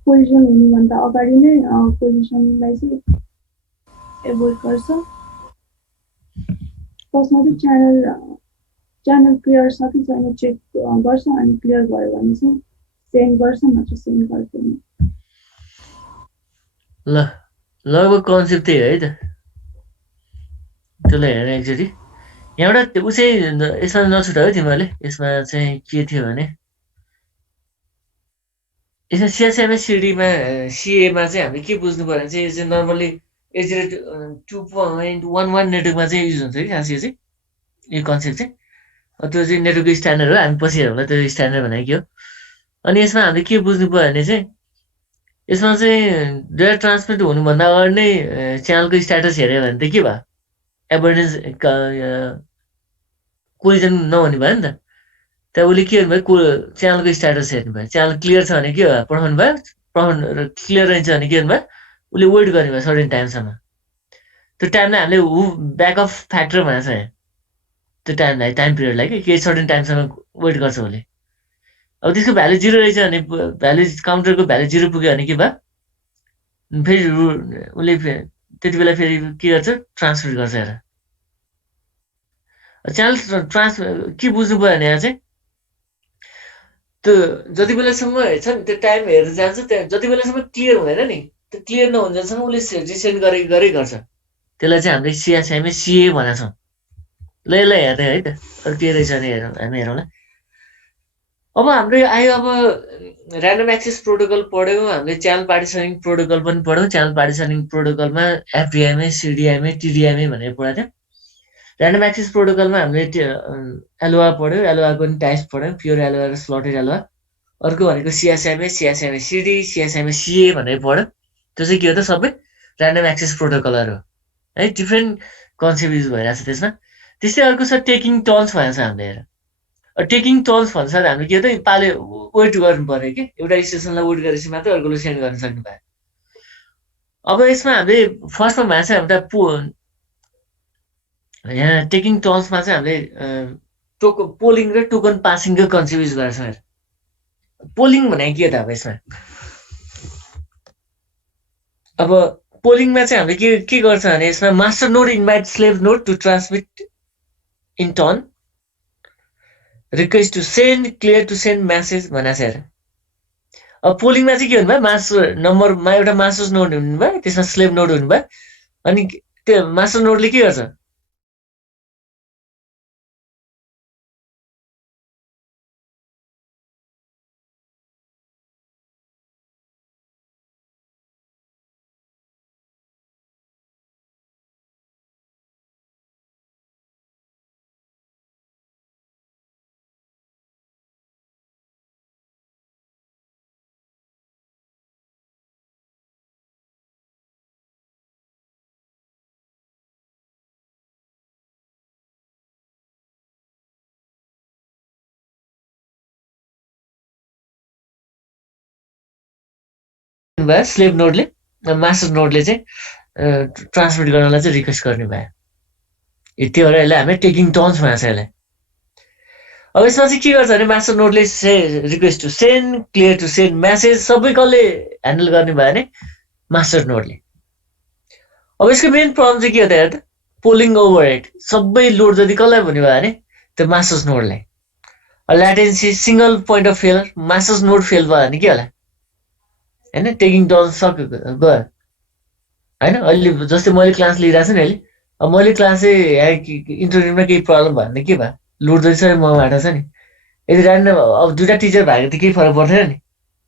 कोलिजन हुनुभन्दा अगाडि नै कोलिजनलाई चाहिँ एभोइड गर्छ फर्स्टमा चाहिँ च्यानल क्लियर छ कि छैन चेक गर्छ अनि क्लियर भयो भने चाहिँ सेन्ड गर्छ नत्र सेन्ड गर्दैन ल लगभग कन्सेप्ट त्यही है त त्यसलाई हेर्न एकचोटि यहाँबाट ऊ चाहिँ यसमा नछुटायो तिमीहरूले यसमा चाहिँ के थियो भने यसमा सिएसएमए सिडीमा सिएमा चाहिँ हामीले के बुझ्नु पर्यो भने चाहिँ यो चाहिँ नर्मली 802.11 नेटवर्कमा चाहिँ युज हुन्छ कि खास यो चाहिँ यो कन्सेप्ट चाहिँ त्यो चाहिँ नेटवर्कको स्ट्यान्डर्ड हो हामी पछि हेरौँला त्यो स्ट्यान्डर्ड भनेको के हो अनि यसमा हामीले के बुझ्नु पर्यो भने चाहिँ यसमा चाहिँ डेटा ट्रान्समिट हुनुभन्दा अगाडि नै च्यानलको स्ट्याटस हेऱ्यो भने त के भयो एबर्डेन्स कोलिजन नहुने भयो नि त त्यहाँ उसले के गर्नुभयो च्यानलको स्ट्याटस हेर्नु भयो च्यानल क्लियर छ भने के भयो पठाउनु भयो क्लियर रहन्छ भने के गर्नुभयो उसले वेट गर्ने भयो सर्टेन टाइमसम्म त्यो टाइमलाई हामीले ब्याकअप फ्याक्टर भनेको छ यहाँ त्यो टाइम पिरियडलाई कि केही सर्टेन टाइमसम्म वेट गर्छ उसले अब त्यसको भ्यालु 0 रहेछ भने भ्यालु काउन्टरको भ्यालु 0 पुग्यो भने के भयो फेरि उसले त्यति बेला फेरि के गर्छ ट्रान्सफर गर्छ हेर च्यानल के बुझ्नु भयो भने यहाँ चाहिँ त्यो जति बेलासम्म हेर्छ नि त्यो टाइम हेरेर जान्छ त्यहाँ जति बेलासम्म क्लियर हुँदैन नि त्यो क्लियर नहुन्जेलसम्म उसले रिसेन्ड गरे गर्छ त्यसलाई चाहिँ हामीले सिएसएमए सिए भनेको छौँ ल यसलाई हेर्दै है त अरू के रहेछ भने हामी हेरौँला अब हाम्रो आयो अब ऱ्यान्डम एक्सेस प्रोटोकल पढ्यौँ हामीले च्यानल पार्टिसनिङ प्रोटोकल पनि पढ्यौँ च्यानल पार्टिसनिङ प्रोटोकलमा एफडिएमए सिडिएमए टिडिएमए भनेर पढाएको थियौँ ऱ्यान्डम एक्सेस प्रोटोकलमा हामीले एलओआ पढ्यौँ एलओआको पनि टाइप्स पढ्यौँ प्योर एलओआ र स्लटेड एलओआ अर्को भनेको सिएसएमए सिएसएमए सिडी सिएसएमए सिए भनेर पढ्यौँ त्यो चाहिँ के हो त सबै ऱ्यान्डम एक्सेस प्रोटोकलहरू है डिफ्रेन्ट कन्सेप्ट युज भइरहेको छ त्यसमा त्यस्तै अर्को छ टेकिङ टर्न्स भनेको छ हामीले हेर टेकिङ टर्न्स भन्साथ हामीले के हो त पाले वेट गर्नु पऱ्यो कि एउटा स्टेसनलाई वेट गरेपछि मात्रै अर्कोले सेन्ड गर्न सक्नु भयो अब यसमा हामीले फर्स्टमा भएको छ एउटा यहाँ टेकिङ टर्न्समा चाहिँ हामीले पोलिङ र टोकन पासिङको कन्सेप्ट युज गरेको छौँ पोलिङ भनेको के त अब यसमा अब पोलिङमा चाहिँ हामीले के गर्छ भने यसमा master node invite slave node to transmit in turn request to send clear to send message भनेको छ हेर अब पोलिङमा चाहिँ के हुनुभयो मास्टर नम्बरमा एउटा मास्टर्स नोड हुनुभयो त्यसमा स्लेभ नोड हुनुभयो अनि त्यो मास्टर नोडले के गर्छ भयो स्लेभ नोडले मास्टर नोडले चाहिँ ट्रान्समिट गर्नलाई चाहिँ रिक्वेस्ट गर्ने भयो त्यो भएर यसलाई हामीले टेकिङ टर्न्स भनेको छ यसलाई अब यसमा चाहिँ के गर्छ भने मास्टर नोडले request to send clear to send message सबै कसले ह्यान्डल गर्ने भयो भने मास्टर नोडले अब यसको मेन प्रब्लम चाहिँ के हो त हेर त पोलिङ ओभरहेड सबै लोड जति कसलाई भन्ने भयो भने त्यो मास्टर्स नोडलाई latency single point of failure masters node fail भयो भने के होला होइन टेकिङ टर्न सक्यो गयो होइन अहिले जस्तै मैले क्लास लिइरहेको छु नि अहिले अब मैले क्लास चाहिँ इन्टरनेटमा केही प्रब्लम भयो भने के भयो लोड जति सबै मबाट छ नि यदि ऱ्यान्डम अब दुइटा टिचर भएको त केही फरक पर्दैन नि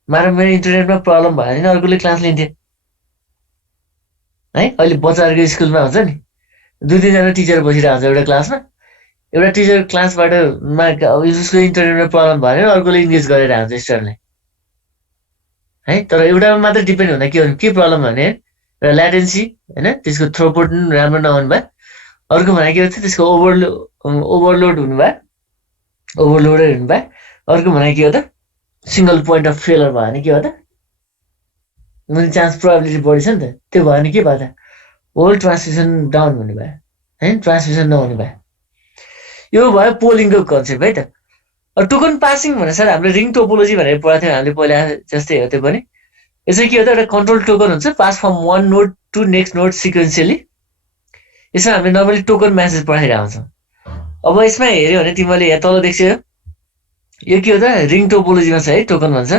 मात्र मेरो इन्टरनेटमा प्रब्लम भयो भने अर्कोले क्लास लिन्थ्यो है अहिले बच्चाहरूको स्कुलमा हुन्छ नि दुई तिनजना टिचर बसिरहेको हुन्छ एउटा क्लासमा एउटा टिचर क्लासबाट उसको इन्टरनेटमा प्रब्लम भयो भने अर्कोले इन्गेज गरेर हुन्छ स्टुडेन्टलाई है तर एउटामा मात्रै डिपेन्ड हुँदा के प्रब्लम भने एउटा ल्याटेन्सी होइन त्यसको थ्रोपुट राम्रो नहुनु भयो अर्को भनेको के हुन्छ त्यसको ओभरलोड हुनु भयो ओभरलोडेड हुनु भयो अर्को भनेको के हो त सिङ्गल पोइन्ट अफ फेलर भयो भने के हो त मैले चान्स प्रोबेबिलिटी बढी छ नि त त्यो भयो भने के भयो त होल ट्रान्समिसन डाउन हुने भयो होइन ट्रान्समिसन नहुने भयो यो भयो पोलिङको कन्सेप्ट है त टोकन पासिङ भने सर हामीले रिङ टोपोलोजी भनेर पढाएको थियौँ हामीले पहिला जस्तै हो त्यो पनि यो चाहिँ के हो त एउटा कन्ट्रोल टोकन हुन्छ pass from one node to next node sequentially यसमा हामीले नर्मली टोकन म्यासेज पठाइरहेको हुन्छौँ अब यसमा हेऱ्यो भने तिमीले यहाँ तल देख्छौ यो के हो त रिङ टोपोलोजीमा छ है टोकन भन्छ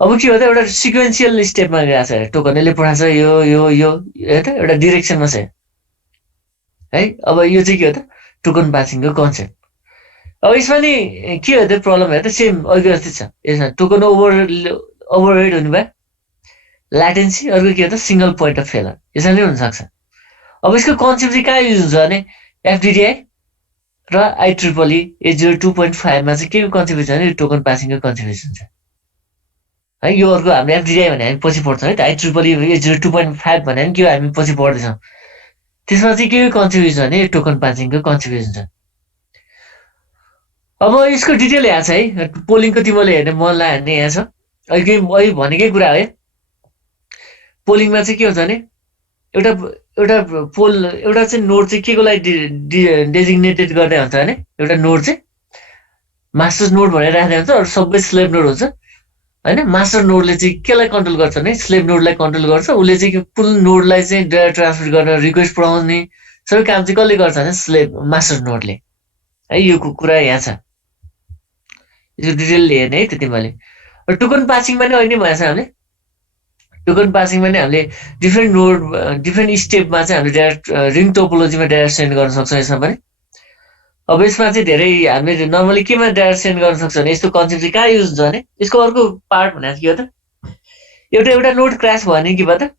अब के हो त एउटा सिक्वेन्सियल स्टेपमा गएको छ टोकन यसले पठाएको छ यो यो यो है त एउटा डिरेक्सनमा छ है अब यो चाहिँ के हो त टोकन पासिङको कन्सेप्ट अब यसमा नि के हो त प्रब्लम हेर त सेम अघि जस्तै छ यसमा टोकन ओभरहेड हुने भयो ल्याटेन्सी अर्को के हो त सिङ्गल पोइन्ट अफ फेलर यसरी नै हुनसक्छ अब यसको कन्सेप्ट चाहिँ कहाँ युज हुन्छ भने एफडिडिआई र IEEE 802.5मा चाहिँ के को कन्सेप्ट हुन्छ भने टोकन पासिङको कन्सेप्ट हुन्छ है यो अर्को हामीले एफडिडिआई भने हामी पछि पढ्छौँ है त IEEE 802.5 भने के हो हामी पछि पढ्दैछौँ त्यसमा चाहिँ के कन्सेप्ट हुन्छ भने टोकन पासिङको कन्सेप्ट हुन्छ अब यसको डिटेल यहाँ छ है पोलिङको तिमीले हेर्ने मनलाई हेर्ने यहाँ छ अहिले भनेकै कुरा है पोलिङमा चाहिँ के हुन्छ भने एउटा पोल एउटा चाहिँ नोड चाहिँ के को लागि डेजिग्नेटेड गर्दै हुन्छ भने एउटा नोड चाहिँ मास्टर्स नोड भनेर राख्दै हुन्छ अरू सबै स्लेभ नोड हुन्छ होइन मास्टर नोडले चाहिँ केलाई कन्ट्रोल गर्छ भने स्लेभ नोडलाई कन्ट्रोल गर्छ उसले चाहिँ फुल नोडलाई चाहिँ डाटा ट्रान्सफर गर्न रिक्वेस्ट पठाउने सबै काम चाहिँ कसले गर्छ भने स्लेभ मास्टर नोडले है यो कुरा यहाँ छ यसको डिटेल हेर्ने है त तिमीले। र टोकन पासिङमा नै अहिले भएछ हामीले टोकन पासिङमा नै हामीले डिफ्रेन्ट नोड डिफ्रेन्ट स्टेपमा चाहिँ हामीले डाइरेक्ट रिङ टोपोलोजीमा डाइरेक्ट सेन्ड गर्न सक्छौँ यसमा पनि। अब यसमा चाहिँ धेरै हामीले नर्मली केमा डाइरेक्ट सेन्ड गर्न सक्छौँ भने यस्तो कन्सेप्ट चाहिँ कहाँ युज हुन्छ भने यसको अर्को पार्ट भनेको के हो त एउटा नोड क्रास भयो भने के भयो त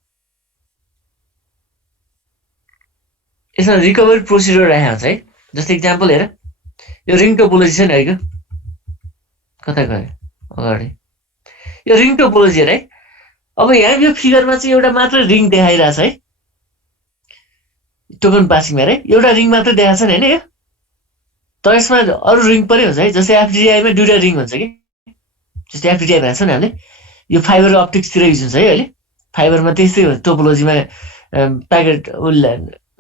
यसमा रिकभरी प्रोसिडर राखेको हुन्छ है। जस्तै इक्जाम्पल हेर यो रिङ टोपोलोजी छ नि है कता गयो अगाडि यो रिङ टोपोलोजी हेर है। अब यहाँ यो फिगरमा चाहिँ एउटा मात्र रिङ देखाइरहेछ है टोकन पासिङमा है एउटा रिङ मात्र देखाएको छ नि होइन यो तर यसमा अरू रिङ पनि हुन्छ है। जस्तै एफडिआईमा दुईवटा रिङ हुन्छ कि जस्तै एफडिआई भएको छ नि हामीले यो फाइबर अप्टिक्सतिर युज हुन्छ है अहिले फाइबरमा त्यस्तै हुन्छ टोपोलोजीमा प्याकेट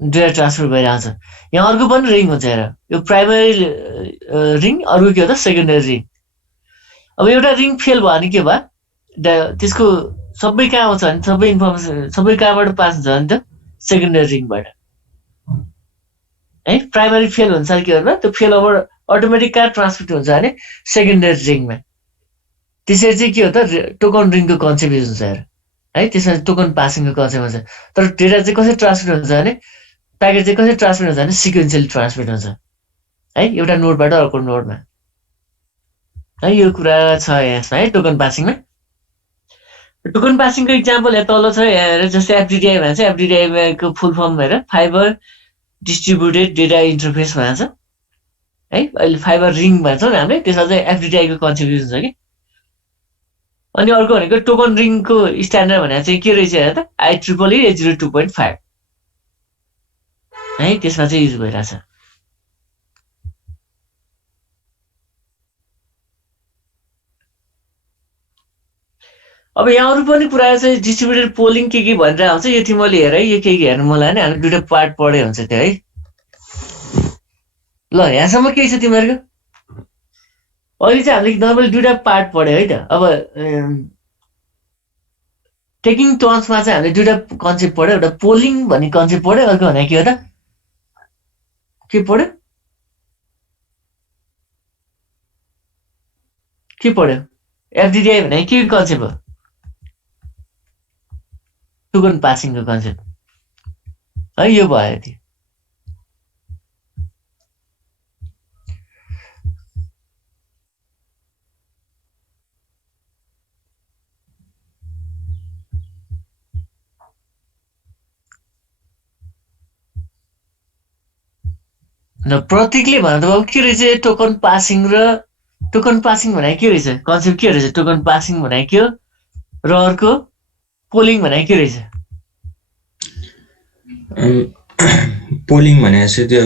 डेटा ट्रान्सफर भइरहेको छ। यहाँ अर्को पनि रिङ हुन्छ हेर यो प्राइमरी रिङ अर्को के हो त सेकेन्डरी रिङ। अब एउटा रिङ फेल भयो भने के भयो त्यसको सबै कहाँ आउँछ भने सबै इन्फर्मेसन सबै कहाँबाट पास हुन्छ भने त सेकेन्डरी रिङबाट है। प्राइमरी फेल हुन्छ के भन्दा त्यो फेल ओभर अटोमेटिक कहाँ ट्रान्समिट हुन्छ भने सेकेन्डरी रिङमा। त्यसरी चाहिँ के हो त टोकन रिङको कन्सेप्ट युज हुन्छ हेर है। त्यसमा टोकन पासिङको कन्सेप्ट हुन्छ तर डेटा चाहिँ कसरी ट्रान्समिट हुन्छ भने प्याकेट चाहिँ कसरी ट्रान्समिट हुन्छ भने सिक्वेन्सियली ट्रान्समिट हुन्छ है एउटा नोडबाट अर्को नोडमा है। यो कुरा छ यसमा है टोकन पासिङमा। टोकन पासिङको इक्जाम्पल यहाँ तल छ यहाँ जस्तै एफडिडिआई भन्छ एफडिडिआईको फुल फर्म हेर फाइबर डिस्ट्रिब्युटेड डेटा इन्टरफेस भन्छ है। अहिले फाइबर रिङ भन्छौँ नि हामीले त्यसमा चाहिँ एफडिडिआईको कन्सेप्ट युज हुन्छ कि। अनि अर्को भनेको टोकन रिङको स्ट्यान्डर्ड भनेको चाहिँ के रहेछ हेर त IEEE 802.5 है त्यसमा चाहिँ युज भइरहेछ। अब यहाँ अरू पनि कुरा चाहिँ डिस्ट्रिब्युटेड पोलिङ के भनेर आउँछ यो तिमीले हेर है यो के हेर्नु मलाई नि हामीले दुईटा पार्ट पढे हुन्छ त्यो है। ल यहाँसम्म के छ तिमीहरूको अहिले चाहिँ हामीले नर्मली दुईटा पार्ट पढ्यो है त। अब टेकिङ टर्म्समा चाहिँ हामीले दुईटा कन्सेप्ट पढ्यो एउटा पोलिङ भन्ने कन्सेप्ट पढ्यो अर्को भने के हो त के पढ्यो एफडिडिआई भने के कन्सेप्ट हो टोकन पासिङको कन्सेप्ट है यो भयो त्यो। प्रतीकले भन्दा अब के रहेछ टोकन पासिङ र टोकन पासिङ भनेको के रहेछ कन्सेप्ट के रहेछ टोकन पासिङ भनेको के हो र अर्को पोलिङ भनेको के रहेछ। पोलिङ भनेको चाहिँ त्यो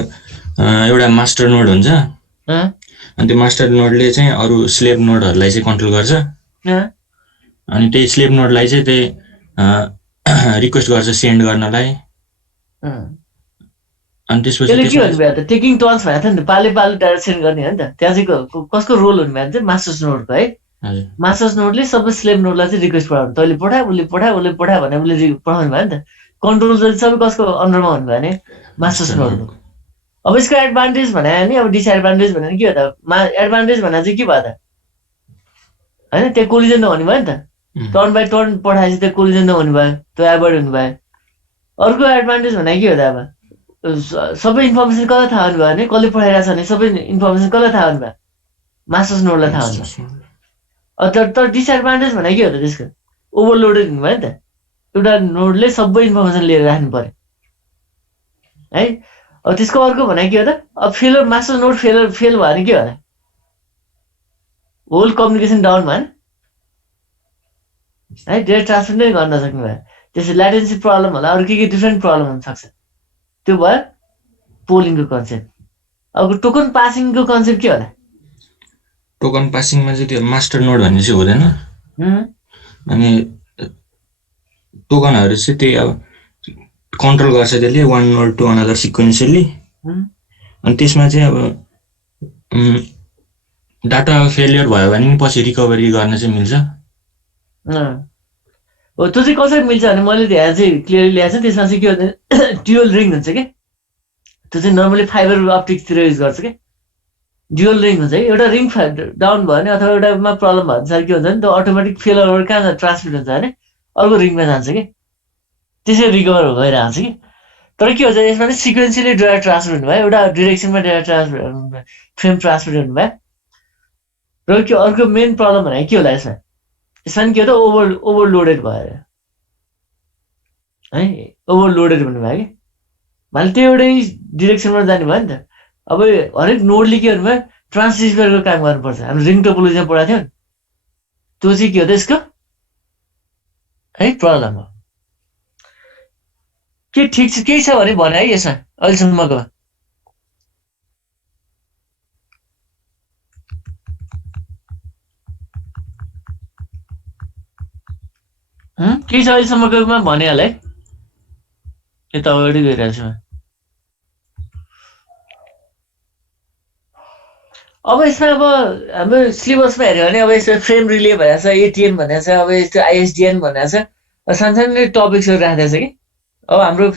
एउटा मास्टर नोड हुन्छ अनि त्यो मास्टर नोडले चाहिँ अरू स्लेभ नोडहरूलाई चाहिँ कन्ट्रोल गर्छ अनि त्यही स्लेभ नोडलाई चाहिँ त्यही रिक्वेस्ट गर्छ सेन्ड गर्नलाई। अनि त्यसपछि के भन्नु भयो त टेकिङ टर्न्स भनेको थियो नि पाले पालो डाटा सेन्ड गर्ने हो नि त त्यहाँ चाहिँ कसको रोल हुनु भयो भने चाहिँ मास्टर्स नोडको है। मास्टर्स नोडले सबै स्लेभ नोडलाई चाहिँ रिक्वेस्ट पठाउनु तैँले पठा उसले पठा भने उसले पठाउनु भयो नि त कन्ट्रोल चाहिँ सबै कसको अन्डरमा हुनु भयो भने मास्टर्स नोडको। अब यसको एडभान्टेज भने नि अब डिसएडभान्टेज भने के हो त एडभान्टेज भने चाहिँ के भयो त होइन त्यहाँ कोलिजन नहुने भयो नि त टर्न बाई टर्न पठाएपछि त्यहाँ कोलिजन नहुने भयो त्यो एभोइड हुनु भयो। अर्को एडभान्टेज भने के हो त अब सबै इन्फर्मेसन कसलाई थाहा हुनु भयो भने कसले पठाइरहेको छ भने सबै इन्फर्मेसन कसलाई थाहा हुनु भयो मास्टर्स नोडलाई थाहा हुनु भयो। तर डिसएडभान्टेज भने के हो त त्यसको ओभरलोडेड हुनु भयो नि त एउटा नोडले सबै इन्फर्मेसन लिएर राख्नु पर्यो है। अब त्यसको अर्को भने के हो त अब मास्टर नोड फेल भयो भने के होला होल कम्युनिकेसन डाउन भयो है डेटा ट्रान्सफर नै गर्न नसक्नु भयो त्यसै ल्याटेन्सी प्रब्लम होला अरू के डिफ्रेन्ट प्रब्लम हुनसक्छ त्यो भयो पोलिङको कन्सेप्ट। अब टोकन पासिङको कन्सेप्ट के होला टोकन पासिङमा चाहिँ त्यो मास्टर नोड भन्ने चाहिँ हुँदैन अनि टोकनहरू चाहिँ त्यही अब कन्ट्रोल गर्छ त्यसले वान नोड टु अनदर सिक्वेन्सियली अनि त्यसमा चाहिँ अब डाटा फेलियर भयो भने पछि रिकभरी गर्न चाहिँ मिल्छ। हो त्यो चाहिँ कसरी मिल्छ भने मैले त्यहाँ चाहिँ क्लियरली ल्याएको छु त्यसमा चाहिँ के हुन्छ ड्युअल रिङ हुन्छ क्या त्यो चाहिँ नर्मली फाइबर अप्टिक्सतिर युज गर्छ क्या ड्युअल रिङ हुन्छ है एउटा रिङ डाउन भयो भने अथवा एउटामा प्रब्लम भयो भने के हुन्छ भने त्यो अटोमेटिक फेलरबाट कहाँ ट्रान्समिट हुन्छ भने अर्को रिङमा जान्छ कि त्यसरी रिकभर भइरहन्छ कि तर के हुन्छ यसमा चाहिँ सिक्वेन्सियली डेटा ट्रान्सफर हुनुभयो एउटा डिरेक्सनमा डेटा ट्रान्सफर फ्रेम ट्रान्सफर हुनुभयो र के अर्को मेन प्रब्लम भने के होला यसमा के हो त ओभरलोडेड भयो है ओभरलोडेड भन्नुभयो कि मैले त्यो एउटै डिरेक्सनमा जाने भयो नि त अब हरेक नोडले के भन्नुभयो ट्रान्सरिसिभरको काम गर्नुपर्छ हामी रिङ टोपोलोजीमा पढाएको थियौँ त्यो चाहिँ के हो त यसको है प्रब्लम हो के ठिक छ केही छ भने है यसमा अहिलेसम्मको केही छ अहिलेसम्मकोमा भने होला है यता अगाडि गइरहेको छु अब यसमा अब हाम्रो सिलेबसमा हेऱ्यो भने अब यसमा फ्रेम रिले भनेको छ एटिएम भनेको छ अब यस्तो आइएसडिएन भनेको छ सानसानो टपिक्सहरू राख्दैछ कि अब हाम्रो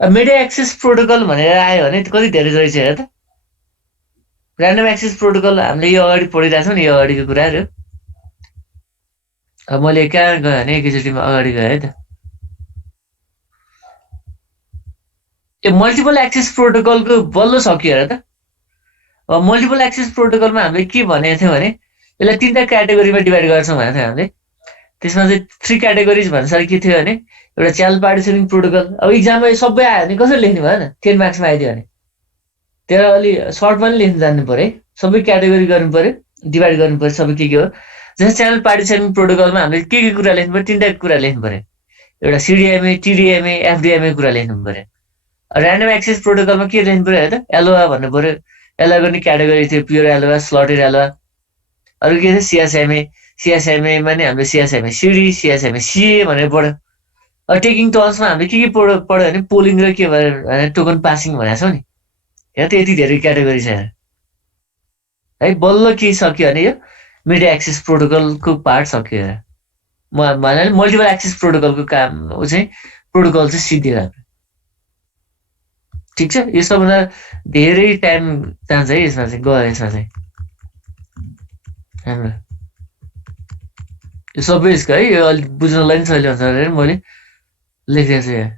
मिडिया एक्सेस प्रोटोकल भनेर आयो भने कति धेरै रहेछ हेर त ऱ्यान्डम एक्सेस प्रोटोकल हामीले यो अगाडि पढिरहेको छौँ नि यो अगाडिको कुराहरू अब मैले कहाँ गएँ भने एकैचोटिमा अगाडि गएँ है त यो मल्टिपल एक्सेस प्रोटोकलको बल्ल सक्यो हेर त अब मल्टिपल एक्सेस प्रोटोकलमा हामीले के भनेको थियौँ भने यसलाई 3टा क्याटेगोरीमा डिभाइड गर्छौँ भनेको थियो हामीले त्यसमा चाहिँ 3 क्याटेगोरिज भन्नुसार के थियो भने एउटा च्यानल पार्टिसनिङ प्रोटोकल अब इक्जाममा सबै आयो भने कसरी लेख्ने भयो न 10 मार्क्समा आइदियो भने त्यसलाई अलि सर्टमा पनि लेख्न जान्नु पर्यो है सबै क्याटेगोरी गर्नु पर्यो डिभाइड गर्नु पर्यो सबै के हो जस्तै च्यानल पार्टिसनिङ प्रोटोकलमा हामीले के कुरा लेख्नु पर्यो 3टा कुरा लेख्नु पर्यो एउटा सिडिएमए टिडिएमए एफडिएमए कुरा लेख्नु पर्यो ऱ्यान्डम एक्सेस प्रोटोकलमा के लेख्नु पर्यो है त एलोआ भन्नु पर्यो एलोआ गर्ने क्याटेगोरी थियो प्योर एलोआ स्लटेड एलोआ अरू के थियो सिएसएमएमा नि हामीले सिएसएमए सिडी सिएसएमए सिए भनेर पढ्यो अब टेकिङ टर्म्समा हामीले के पढ्यो भने पोलिङ र के भने टोकन पासिङ भनेको छौँ नि यहाँ त यति धेरै क्याटेगोरी छ है बल्ल के सक्यो भने यो मिडिया एक्सेस प्रोटोकलको पार्ट सक्यो भने मल्टिपल एक्सेस प्रोटोकलको काम चाहिँ प्रोटोकल चाहिँ सिद्धियो हाम्रो ठिक छ यो सबभन्दा धेरै टाइम जान्छ है यसमा चाहिँ गयो यसमा चाहिँ हाम्रो यो सबै यसको है यो अलिक बुझ्नलाई पनि सजिलो हुन्छ अरे मैले लेखेको छु यहाँ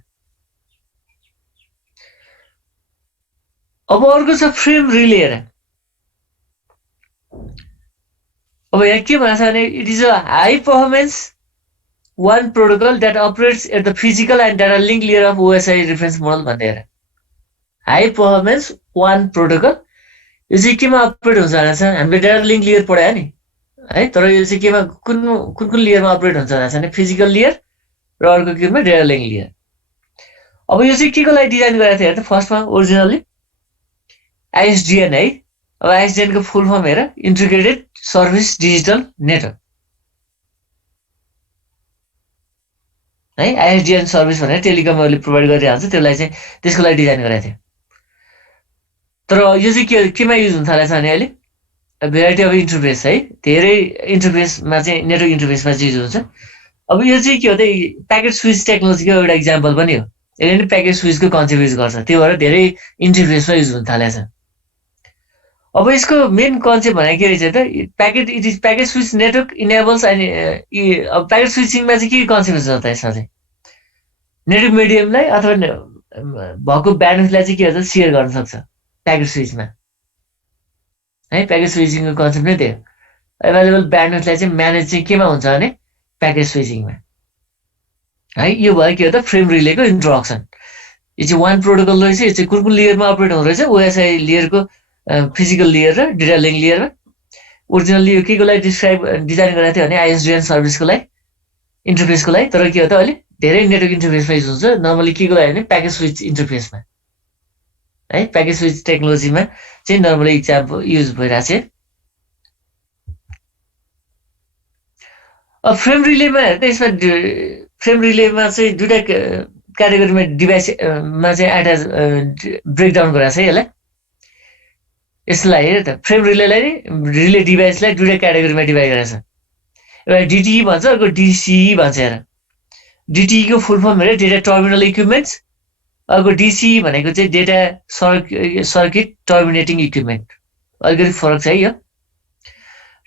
अब अर्को छ फ्रेम रिले अब यहाँ के भन्छ भने it is a high performance वान protocol that operates at the physical and data link layer of OSI reference model भन्दै हेर हाई पर्फर्मेन्स वान प्रोटोकल यो चाहिँ केमा अपरेट हुन्छ भनेको छ हामीले डाटा लिङ्क लेयर पढायो नि है तर यो चाहिँ केमा कुन लेयरमा अपरेट हुन्छ भनेको छ भने फिजिकल लेयर र अर्को केमा डाटा लिङ्क लेयर अब यो चाहिँ केको लागि डिजाइन गरेको थियो हेर त फर्स्टमा ओरिजिनल्ली आइएसडिएन है अब आइएसडिएन को फुल फर्म हेर इन्टिग्रेटेड सर्भिस डिजिटल नेटवर्क है आइएसडिएन सर्भिस भनेर टेलिकमहरूले प्रोभाइड गरिरहन्छ त्यसलाई चाहिँ त्यसको लागि डिजाइन गरेको थियो तर यो चाहिँ केमा युज हुन थालेको छ भने अहिले भेराइटी अफ इन्टरफेस है धेरै इन्टरफेसमा चाहिँ नेटवर्क इन्टरफेसमा चाहिँ युज हुन्छ अब यो चाहिँ के हो त प्याकेट स्विच टेक्नोलोजीको एउटा इक्जाम्पल पनि हो यसले पनि प्याकेट स्विचको कन्सेप्ट युज गर्छ त्यो भएर धेरै इन्टरफेसमा युज हुन थालेको छ अब यसको मेन कन्सेप्ट भनेको के रहेछ त it is packet switch network enables and अब प्याकेट स्विचिङमा चाहिँ के कन्सेप्ट छ त यसमा चाहिँ नेटवर्क मिडियमलाई अथवा भएको ब्यान्डविड्थलाई चाहिँ के हुन्छ सेयर गर्न सक्छ प्याकेट स्विचमा है प्याकेट स्विचिङको कन्सेप्ट नै त्यो एभाइलेबल ब्यान्डविड्थलाई चाहिँ म्यानेज चाहिँ केमा हुन्छ भने प्याकेट स्विचिङमा है यो भयो के हो त फ्रेम रिलेको इन्ट्रोडक्सन यो चाहिँ वान प्रोटोकल रहेछ यो चाहिँ कुन लेयरमा अपरेट हुँदो रहेछ ओएसआई लेयरको फिजिकल लेयर र डेटा लिङ्क लेयरमा ओरिजिनल्ली यो केको लागि डिजाइन गरेको थियो भने आइएसडिएन सर्भिसको लागि इन्टरफेसको लागि तर के हो त अहिले धेरै नेटवर्क इन्टरफेसमा युज हुन्छ नर्मली केको लागि भने प्याकेज स्विच इन्टरफेसमा है प्याकेज स्विच टेक्नोलोजीमा चाहिँ नर्मली इक्जाम्पल युज भइरहेको छ अब फ्रेम रिलेमा हेर्दा यसमा फ्रेम रिलेमा चाहिँ दुईटा क्याटेगोरीमा डिभाइसमा चाहिँ ब्रेकडाउन गराएको छ यसलाई यसलाई हेर त फ्रेम रिलेलाई रिले डिभाइसलाई दुईटा क्याटेगोरीमा डिभाइड गरेको छ एउटा डिटिई भन्छ अर्को डिसिई भन्छ हेर डिटिईको फुल फर्म हेर डेटा टर्मिनल इक्विपमेन्ट्स अर्को डिसिई भनेको चाहिँ डेटा सर्किट टर्मिनेटिङ इक्विपमेन्ट अलिकति फरक छ है यो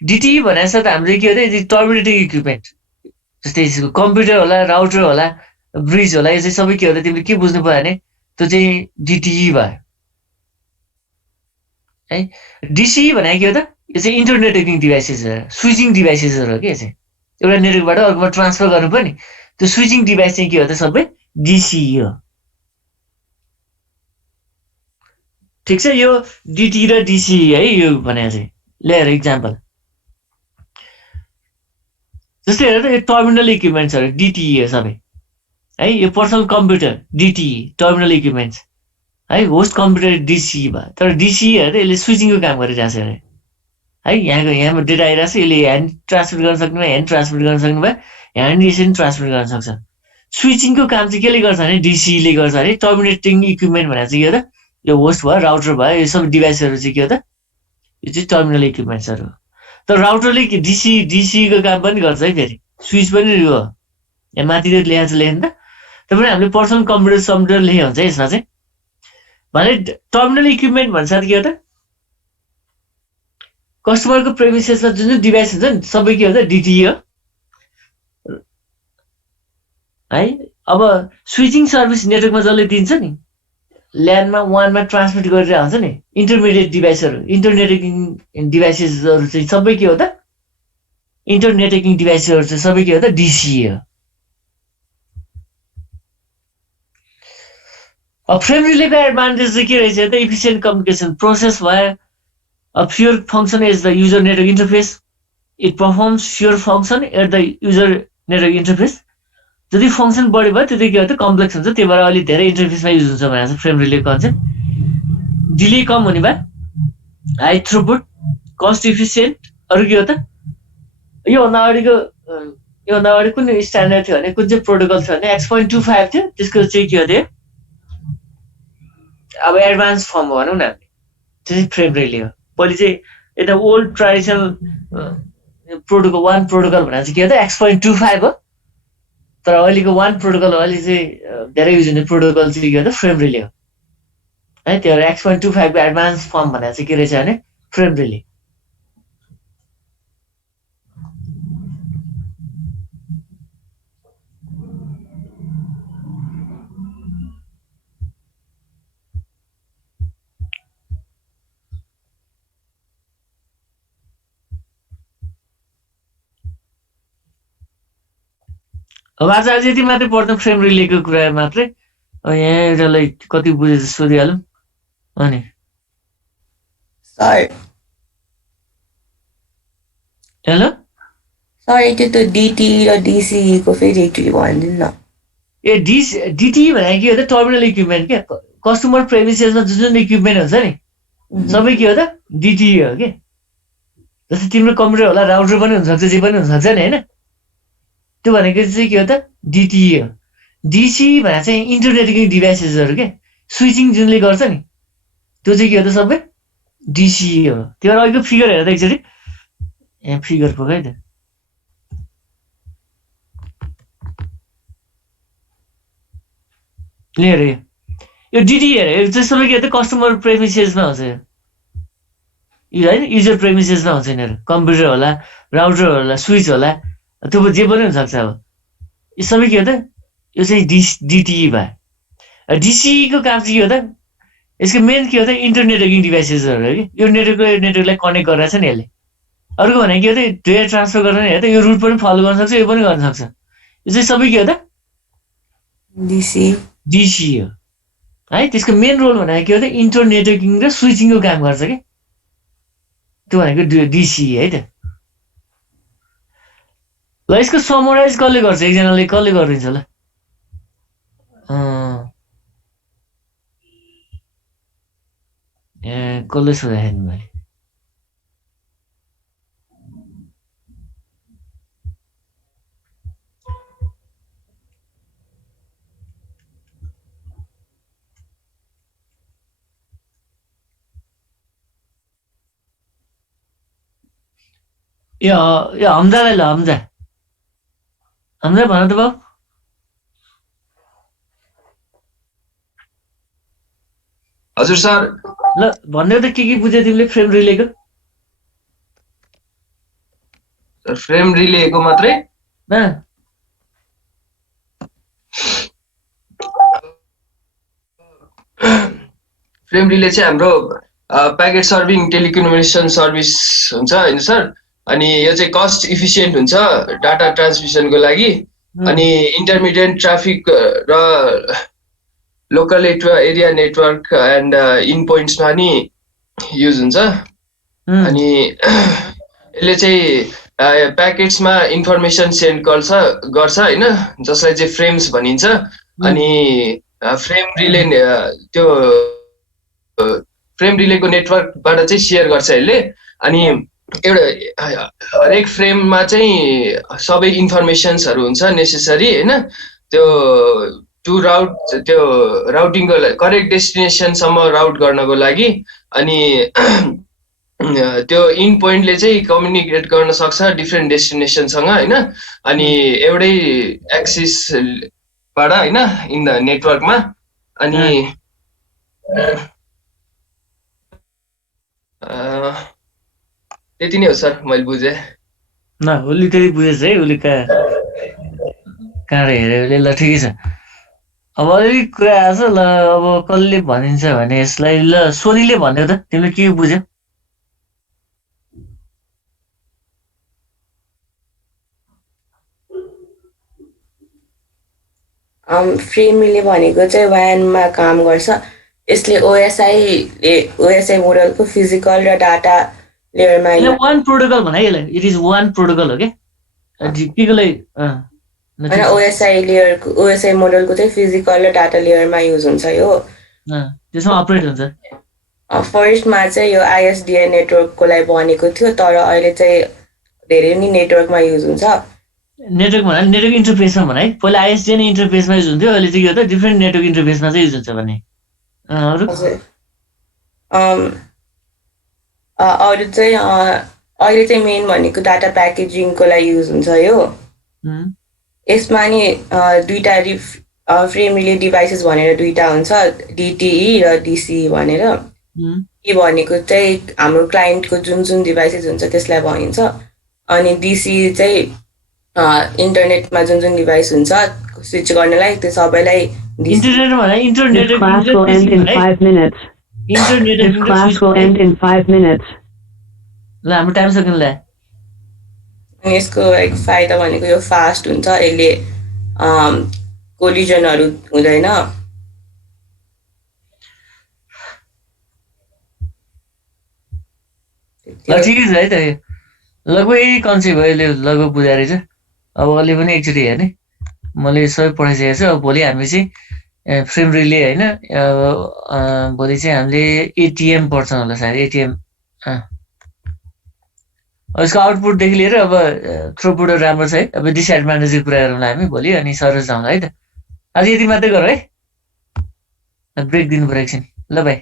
डिटिई भनेको त हामीले के हो त टर्मिनेटिङ इक्विपमेन्ट जस्तै कम्प्युटर होला राउटर होला ब्रिज होला यो चाहिँ सबै के हो त तिमीले के बुझ्नु पर्यो भने त्यो चाहिँ डिटिई भयो है डिसिई भनेको के हो त यो चाहिँ इन्टरनेटवर्किङ डिभाइसेस हो स्विचिङ डिभाइसेसहरू हो कि चाहिँ एउटा नेटवर्कबाट अर्कोमा ट्रान्सफर गर्नु पनि त्यो स्विचिङ डिभाइस चाहिँ के हो त सबै डिसिई हो ठिक छ यो डिटी र डिसिई है यो भनेको चाहिँ ल्याएर इक्जाम्पल जस्तै हेर त यो टर्मिनल इक्विपमेन्ट्सहरू डिटिई हो सबै है यो पर्सनल कम्प्युटर डिटिई टर्मिनल इक्विपमेन्ट्स है होस्ट कम्प्युटर डिसिई भयो तर डिसिई हेर यसले स्विचिङको काम गरिरहेको छ है यहाँमा डेटा आइरहेको छ यसले ह्यान्ड ट्रान्सफर गर्न सक्ने भयो ह्यान्ड ट्रान्सफर गर्न सक्ने भयो ह्यान्ड यसरी ट्रान्सफर गर्न सक्छ स्विचिङको काम चाहिँ केले गर्छ भने डिसिईले गर्छ अरे टर्मिनेटिङ इक्विपमेन्ट भनेर चाहिँ के हो त यो होस्ट भयो राउटर भयो यो सबै डिभाइसहरू चाहिँ के हो त यो चाहिँ टर्मिनल इक्विपमेन्ट्सहरू हो तर राउटरले डिसीको काम पनि गर्छ है फेरि स्विच पनि यो यहाँ माथितिर लेखेको छ लेख्नु त त्यो पनि हामीले पर्सनल कम्प्युटर लेखेको हुन्छ यसमा चाहिँ भने टर्मिनल इक्विपमेन्ट भन्छ के हो त कस्टमरको प्रेमिसेसमा जुन डिभाइस हुन्छ नि सबै के हो त डिटिई हो है अब स्विचिङ सर्भिस नेटवर्कमा जसले दिन्छ नि ल्यान्डमा वानमा ट्रान्समिट गरेर हुन्छ नि इन्टरमिडिएट डिभाइसहरू इन्टरनेटवर्किङ डिभाइसेसहरू चाहिँ सबै के हो त इन्टरनेटवर्किङ डिभाइसहरू चाहिँ सबै के हो त डिसिई हो अब फ्रेम रिलेको एडभान्टेज चाहिँ के रहेछ त इफिसियन्ट कम्युनिकेसन प्रोसेस भयो अब fewer function is the user network interface it performs fewer function at the user network interface जति फङ्सन बढी भयो त्यति के हो त कम्प्लेक्स हुन्छ त्यही भएर अलिक धेरै इन्टरफेसमा युज हुन्छ भनेर चाहिँ फ्रेम रिले कन्सेप्ट डिले कम हुने भयो हाई थ्रुपुट कस्ट इफिसियन्ट अरू के हो त योभन्दा अगाडि कुन स्ट्यान्डर्ड थियो भने कुन चाहिँ प्रोटोकल थियो भने X.25 थियो त्यसको चाहिँ के हो त्यो अब एडभान्स फर्म हो भनौँ न त्यो चाहिँ फ्रेम रिले हो पहिले चाहिँ यता old traditional protocol one protocol भनेर चाहिँ के हो त X.25 हो तर अहिलेको वान प्रोटोकल अहिले चाहिँ धेरै युज हुने प्रोटोकल चाहिँ के हो त फ्रेम रिले हो है त्यो X.25 को एडभान्स फर्म भनेर चाहिँ के रहेछ भने फ्रेम रिले अब आज यति मात्रै पढ्छौँ फ्रेम रिलेको कुरा मात्रै यहाँ एउटालाई कति बुझेछ सोधिहालौँ अनि सर हेलो सर त्यो डिटी र डिसिई को फेरि एकचोटि भनिदिनु न ए डिटी भनेको के हो त टर्मिनल इक्विपमेन्ट क्या कस्टमर प्रेमिसेसमा जुन जुन इक्विपमेन्ट हुन्छ नि सबै के हो त डिटी हो कि जस्तै तिम्रो कम्प्युटर होला राउटर पनि हुनसक्छ जे पनि हुनसक्छ नि होइन त्यो भनेको चाहिँ के हो त डिटिई हो डिसिई भनेको चाहिँ इन्टरनेटवर्किङ डिभाइसेसहरू के स्विचिङ जुनले गर्छ नि त्यो चाहिँ के हो त सबै डिसिई हो त्यो अहिलेको फिगर हेर त एकचोटि यहाँ फिगर पकाइ त हेर यो डिटिई हेर यो चाहिँ सबै के हो त कस्टमर प्रेमिसेसमा हुन्छ यो होइन युजर प्रेमिसेसमा हुन्छ यिनीहरू कम्प्युटर होला राउटर होला स्विच होला त्यो जे पनि हुनसक्छ अब यो सबै के हो त यो चाहिँ डिटिई भयो डिसिईको काम चाहिँ के हो त यसको मेन के हो त इन्टरनेटवर्किङ डिभाइसेसहरू हो कि यो नेटवर्कलाई कनेक्ट गरेर छ नि यसले अर्को भनेको के हो त डेटा ट्रान्सफर गर्न हेर त यो रुट पनि फलो गर्न सक्छ यो पनि गर्न सक्छ यो चाहिँ सबै के हो त डिसिई हो है त्यसको मेन रोल भनेको के हो त इन्टरनेटवर्किङ र स्विचिङको काम गर्छ कि त्यो भनेको डिसिई है त ल यसको समराइज कसले गर्छ एकजनाले कसले गरिदिन्छ ल कसले सोधाखेरि मैले यो हमजालाई ल हमजा भन त बाउ हजुर सर ल भन्दै त के बुझ्यौ तिमीले फ्रेम रिलेको? फ्रेम रिलेको मात्रै? फ्रेम रिले चाहिँ हाम्रो प्याकेट सर्भिङ टेलिकम्युनिकेसन सर्भिस हुन्छ होइन सर। अनि यो चाहिँ कस्ट इफिसियन्ट हुन्छ डाटा ट्रान्समिसनको लागि। अनि इन्टरमिडिएट ट्राफिक र local area network and in पोइन्ट्समा नि युज हुन्छ। अनि यसले चाहिँ प्याकेट्समा इन्फर्मेसन सेन्ड गर्छ होइन, जसलाई चाहिँ फ्रेम्स भनिन्छ। अनि फ्रेम रिले त्यो फ्रेम रिलेको नेटवर्कबाट चाहिँ सेयर गर्छ यसले। अनि एउटा हरेक फ्रेममा चाहिँ सबै इन्फर्मेसन्सहरू हुन्छ नेसेसरी होइन, त्यो टु राउट त्यो राउटिङको करेक्ट डेस्टिनेसनसम्म राउट गर्नको लागि। अनि त्यो इन पोइन्टले चाहिँ कम्युनिकेट गर्न सक्छ डिफ्रेन्ट डेस्टिनेसनसँग होइन। अनि एउटै एक्सिसबाट होइन इन द नेटवर्कमा। अनि त्यति नै हो सर मैले बुझेँ। न उसले त्यही बुझेछ है, उसले कहाँ हेऱ्यो उसले। ल ठिकै छ, अब अलिक कुरा आएको छ। ल अब कसले भनिन्छ भने यसलाई, ल सोनीले भन्यो त, तिमीले के बुझ्यौ? फ्रेम रिले भनेको चाहिँ WAN-मा काम गर्छ। यसले ओएसआई मोडलको फिजिकल र डाटा लेयरमा वान प्रोटोकल भने यसलाई, इट इज वान प्रोटोकल हो के लागि होइन, ओएसआई मोडलको चाहिँ फिजिकल र डाटा लेयरमा युज हुन्छ यो। त्यसमा अपरेट हुन्छ। फर्स्टमा चाहिँ यो आइएसडिआई नेटवर्कको लागि बनेको थियो, तर अहिले चाहिँ धेरै नै नेटवर्कमा युज हुन्छ। नेटवर्क भन्नाले नेटवर्क इन्टरफेसमा भने है, पहिला आइएसडिआई इन्टरफेसमा युज हुन्थ्यो, अहिले चाहिँ के हो त डिफ्रेन्ट नेटवर्क इन्टरफेसमा चाहिँ युज हुन्छ भने। अरू चाहिँ अहिले चाहिँ मेन भनेको डाटा प्याकेजिङको लागि युज हुन्छ यो। यसमा नि दुईटा फ्रेम रिले डिभाइसेस भनेर दुईटा हुन्छ, डिटिई र डिसिई भनेर। डी भनेको चाहिँ हाम्रो क्लाइन्टको जुन डिभाइसेस हुन्छ त्यसलाई भनिन्छ। अनि डिसिई चाहिँ इन्टरनेटमा जुन डिभाइस हुन्छ स्विच गर्नलाई, त्यो सबैलाई इन्टरनेट भने इन्टरनेट ल हाम्रो टाइम सकिन ल। अनि यसको फाइदा भनेको यो फास्ट हुन्छ, यसले कोलिजनहरू हुँदैन। ठिकै छ है त, लगभग यही कन्सेप्ट हो, यसले लगभग बुझाएर रहेछ। अब अलि पनि एकचोटि हेर्ने, मैले सबै पढाइसकेको छु। अब भोलि हामी चाहिँ फ्रेम रिले होइन, भोलि चाहिँ हामीले एटिएम पढ्छौँ होला सायद, एटिएम। यसको आउटपुटदेखि लिएर अब थ्रुपुट राम्रो छ है। अब डिसएडभान्टेजको कुरा गरौँला हामी भोलि, अनि सरस जाउँला है त। आज यति मात्रै गरौँ है, ब्रेक दिनु पऱ्यो एकछिन। ल बाई।